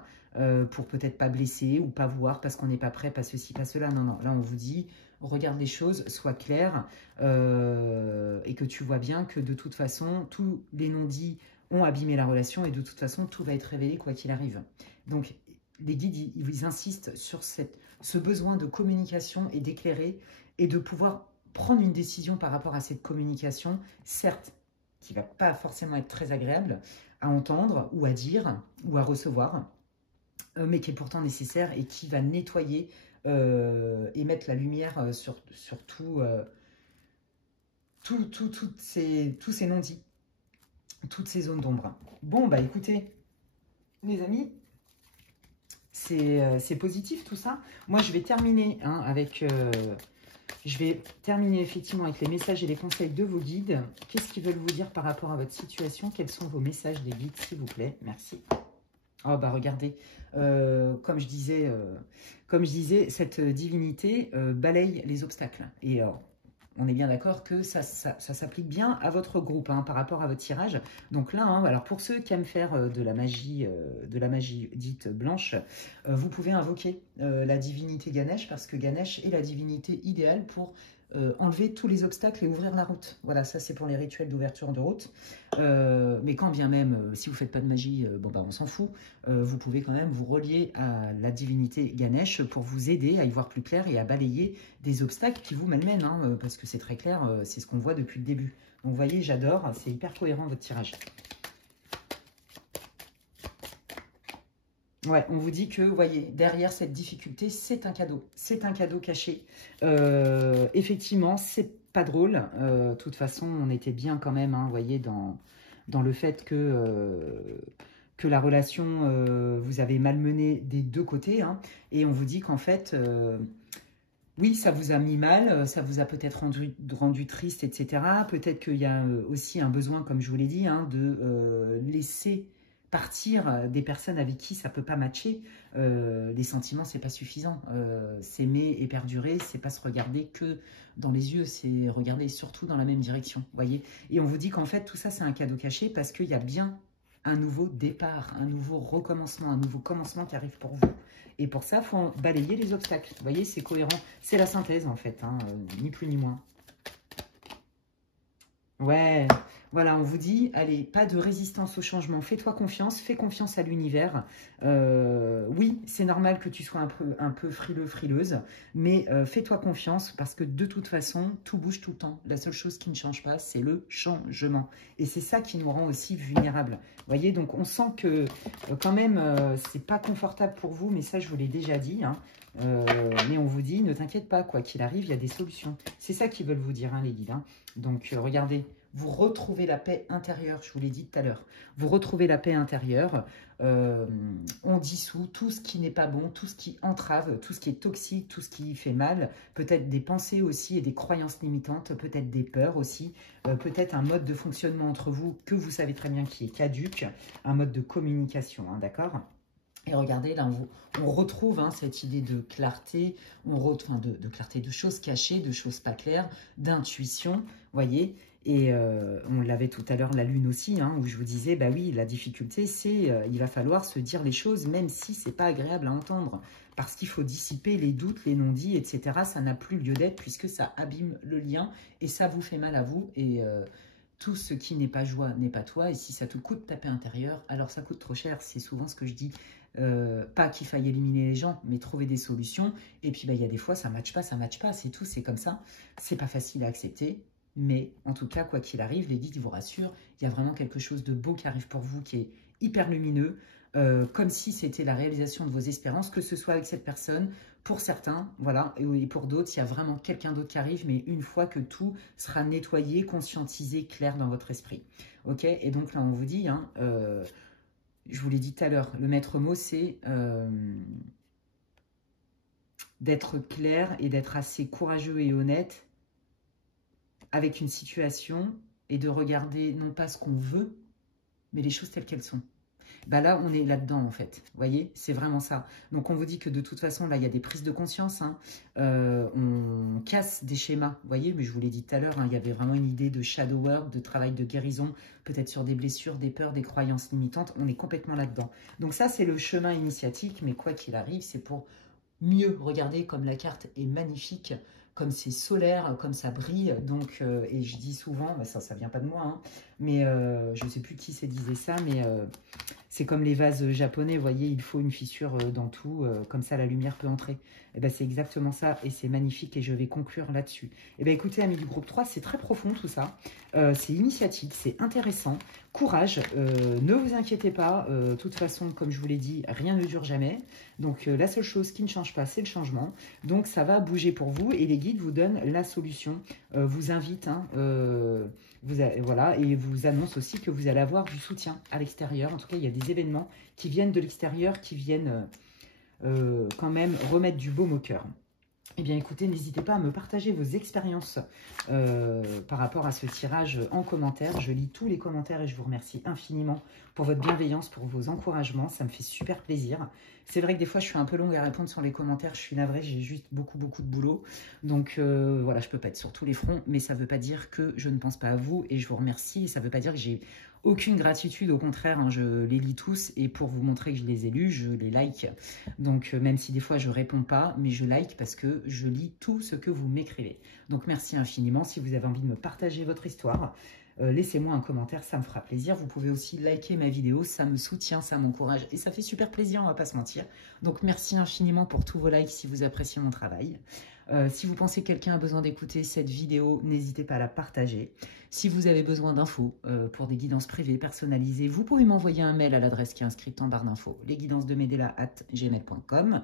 Pour peut-être pas blesser ou pas voir parce qu'on n'est pas prêt, pas ceci, pas cela. Non, non, là on vous dit, regarde les choses, sois clair et que tu vois bien que de toute façon, tous les non-dits ont abîmé la relation et de toute façon, tout va être révélé quoi qu'il arrive. Donc, les guides, ils insistent sur ce besoin de communication et d'éclairer et de pouvoir prendre une décision par rapport à cette communication, certes, qui va pas forcément être très agréable à entendre ou à dire ou à recevoir, mais qui est pourtant nécessaire et qui va nettoyer et mettre la lumière sur tous ces non-dits, toutes ces zones d'ombre. Bon, bah écoutez, les amis, c'est positif tout ça. Moi, je vais terminer avec... je vais terminer effectivement avec les messages et les conseils de vos guides. Qu'est-ce qu'ils veulent vous dire par rapport à votre situation? Quels sont vos messages des guides, s'il vous plaît? Merci. Oh bah regardez, comme je disais, cette divinité balaye les obstacles. Et on est bien d'accord que ça s'applique bien à votre groupe hein, par rapport à votre tirage. Donc là, hein, alors pour ceux qui aiment faire de la magie dite blanche, vous pouvez invoquer la divinité Ganesh parce que Ganesh est la divinité idéale pour enlever tous les obstacles et ouvrir la route. Voilà, ça c'est pour les rituels d'ouverture de route. Mais quand bien même, si vous ne faites pas de magie, bon bah on s'en fout, vous pouvez quand même vous relier à la divinité Ganesh pour vous aider à y voir plus clair et à balayer des obstacles qui vous malmènent, hein, parce que c'est très clair, c'est ce qu'on voit depuis le début. Donc vous voyez, j'adore, c'est hyper cohérent votre tirage. Ouais, on vous dit que, vous voyez, derrière cette difficulté, c'est un cadeau caché. Effectivement, c'est pas drôle. De toute façon, on était bien quand même, hein, vous voyez, dans le fait que la relation, vous avez malmené des deux côtés. Hein, et on vous dit qu'en fait, oui, ça vous a mis mal, ça vous a peut-être rendu triste, etc. Peut-être qu'il y a aussi un besoin, comme je vous l'ai dit, hein, de laisser partir des personnes avec qui ça peut pas matcher. Les sentiments, c'est pas suffisant. S'aimer et perdurer, c'est pas se regarder que dans les yeux, c'est regarder surtout dans la même direction, voyez. Et on vous dit qu'en fait, tout ça, c'est un cadeau caché parce qu'il y a bien un nouveau départ, un nouveau recommencement, un nouveau commencement qui arrive pour vous. Et pour ça, il faut balayer les obstacles. Vous voyez, c'est cohérent. C'est la synthèse, en fait, hein, ni plus ni moins. Ouais, voilà, on vous dit, allez, pas de résistance au changement, fais-toi confiance, fais confiance à l'univers. Oui, c'est normal que tu sois un peu frileux, frileuse, mais fais-toi confiance parce que de toute façon, tout bouge tout le temps. La seule chose qui ne change pas, c'est le changement. Et c'est ça qui nous rend aussi vulnérables. Vous voyez, donc on sent que quand même, c'est pas confortable pour vous, mais ça, je vous l'ai déjà dit, hein. Mais on vous dit, ne t'inquiète pas, quoi qu'il arrive, il y a des solutions. C'est ça qu'ils veulent vous dire, hein, les guides. Hein. Donc, regardez, vous retrouvez la paix intérieure, je vous l'ai dit tout à l'heure. Vous retrouvez la paix intérieure. On dissout tout ce qui n'est pas bon, tout ce qui entrave, tout ce qui est toxique, tout ce qui fait mal. Peut-être des pensées aussi et des croyances limitantes, peut-être des peurs aussi. Peut-être un mode de fonctionnement entre vous que vous savez très bien qui est caduque. Un mode de communication, hein, d'accord ? Et regardez, là, on retrouve hein, cette idée de clarté, de clarté, de choses cachées, de choses pas claires, d'intuition, voyez. Et on l'avait tout à l'heure, la lune aussi, hein, où je vous disais, bah oui, la difficulté, c'est il va falloir se dire les choses, même si c'est pas agréable à entendre, parce qu'il faut dissiper les doutes, les non-dits, etc. Ça n'a plus lieu d'être, puisque ça abîme le lien, et ça vous fait mal à vous, et... tout ce qui n'est pas joie n'est pas toi. Et si ça te coûte ta paix intérieure, alors ça coûte trop cher. C'est souvent ce que je dis. Pas qu'il faille éliminer les gens, mais trouver des solutions. Et puis, bah, il y a des fois, ça ne matche pas, c'est tout, c'est comme ça. C'est pas facile à accepter. Mais en tout cas, quoi qu'il arrive, les guides vous rassurent. Il y a vraiment quelque chose de beau qui arrive pour vous, qui est hyper lumineux. Comme si c'était la réalisation de vos espérances, que ce soit avec cette personne, pour certains, voilà, et pour d'autres, il y a vraiment quelqu'un d'autre qui arrive, mais une fois que tout sera nettoyé, conscientisé, clair dans votre esprit. Ok. Et donc là, on vous dit, hein, je vous l'ai dit tout à l'heure, le maître mot, c'est d'être clair et d'être assez courageux et honnête avec une situation et de regarder non pas ce qu'on veut, mais les choses telles qu'elles sont. Bah là, on est là-dedans, en fait. Vous voyez, c'est vraiment ça. Donc, on vous dit que de toute façon, là, il y a des prises de conscience. Hein. On casse des schémas. Vous voyez, mais je vous l'ai dit tout à l'heure, hein, il y avait vraiment une idée de shadow work, de travail de guérison, peut-être sur des blessures, des peurs, des croyances limitantes. On est complètement là-dedans. Donc, ça, c'est le chemin initiatique. Mais quoi qu'il arrive, c'est pour mieux regarder comme la carte est magnifique, comme c'est solaire, comme ça brille. Donc, et je dis souvent, bah ça vient pas de moi, hein, mais je ne sais plus qui se disait ça, mais C'est comme les vases japonais, vous voyez, il faut une fissure dans tout, comme ça la lumière peut entrer. Et ben c'est exactement ça, et c'est magnifique, et je vais conclure là-dessus. Et ben écoutez, amis du groupe 3, c'est très profond tout ça. C'est initiatique, c'est intéressant. Courage, ne vous inquiétez pas. De toute façon, comme je vous l'ai dit, rien ne dure jamais. Donc la seule chose qui ne change pas, c'est le changement. Donc ça va bouger pour vous, et les guides vous donnent la solution, vous invitent, hein, voilà, et vous annonce aussi que vous allez avoir du soutien à l'extérieur. En tout cas, il y a des événements qui viennent de l'extérieur, qui viennent quand même remettre du baume au cœur. Eh bien, écoutez, n'hésitez pas à me partager vos expériences par rapport à ce tirage en commentaire. Je lis tous les commentaires et je vous remercie infiniment pour votre bienveillance, pour vos encouragements. Ça me fait super plaisir. C'est vrai que des fois, je suis un peu longue à répondre sur les commentaires. Je suis navrée, j'ai juste beaucoup de boulot. Donc, voilà, je peux pas être sur tous les fronts, mais ça ne veut pas dire que je ne pense pas à vous et je vous remercie. Et ça ne veut pas dire que j'ai aucune gratitude, au contraire, hein, je les lis tous et pour vous montrer que je les ai lus, je les like. Donc, même si des fois je réponds pas, mais je like parce que je lis tout ce que vous m'écrivez. Donc, merci infiniment. Si vous avez envie de me partager votre histoire, laissez-moi un commentaire, ça me fera plaisir. Vous pouvez aussi liker ma vidéo, ça me soutient, ça m'encourage et ça fait super plaisir, on va pas se mentir. Donc, merci infiniment pour tous vos likes si vous appréciez mon travail. Si vous pensez que quelqu'un a besoin d'écouter cette vidéo, n'hésitez pas à la partager. Si vous avez besoin d'infos pour des guidances privées personnalisées, vous pouvez m'envoyer un mail à l'adresse qui est inscrite en barre d'infos, lesguidancesdemedela@gmail.com.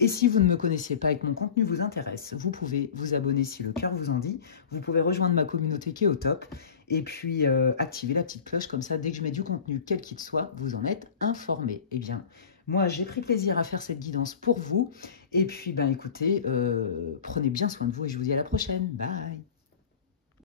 Et si vous ne me connaissez pas et que mon contenu vous intéresse, vous pouvez vous abonner si le cœur vous en dit. Vous pouvez rejoindre ma communauté qui est au top. Et puis activer la petite cloche, comme ça, dès que je mets du contenu, quel qu'il soit, vous en êtes informé. Eh bien, moi, j'ai pris plaisir à faire cette guidance pour vous. Et puis, ben, écoutez, prenez bien soin de vous et je vous dis à la prochaine. Bye!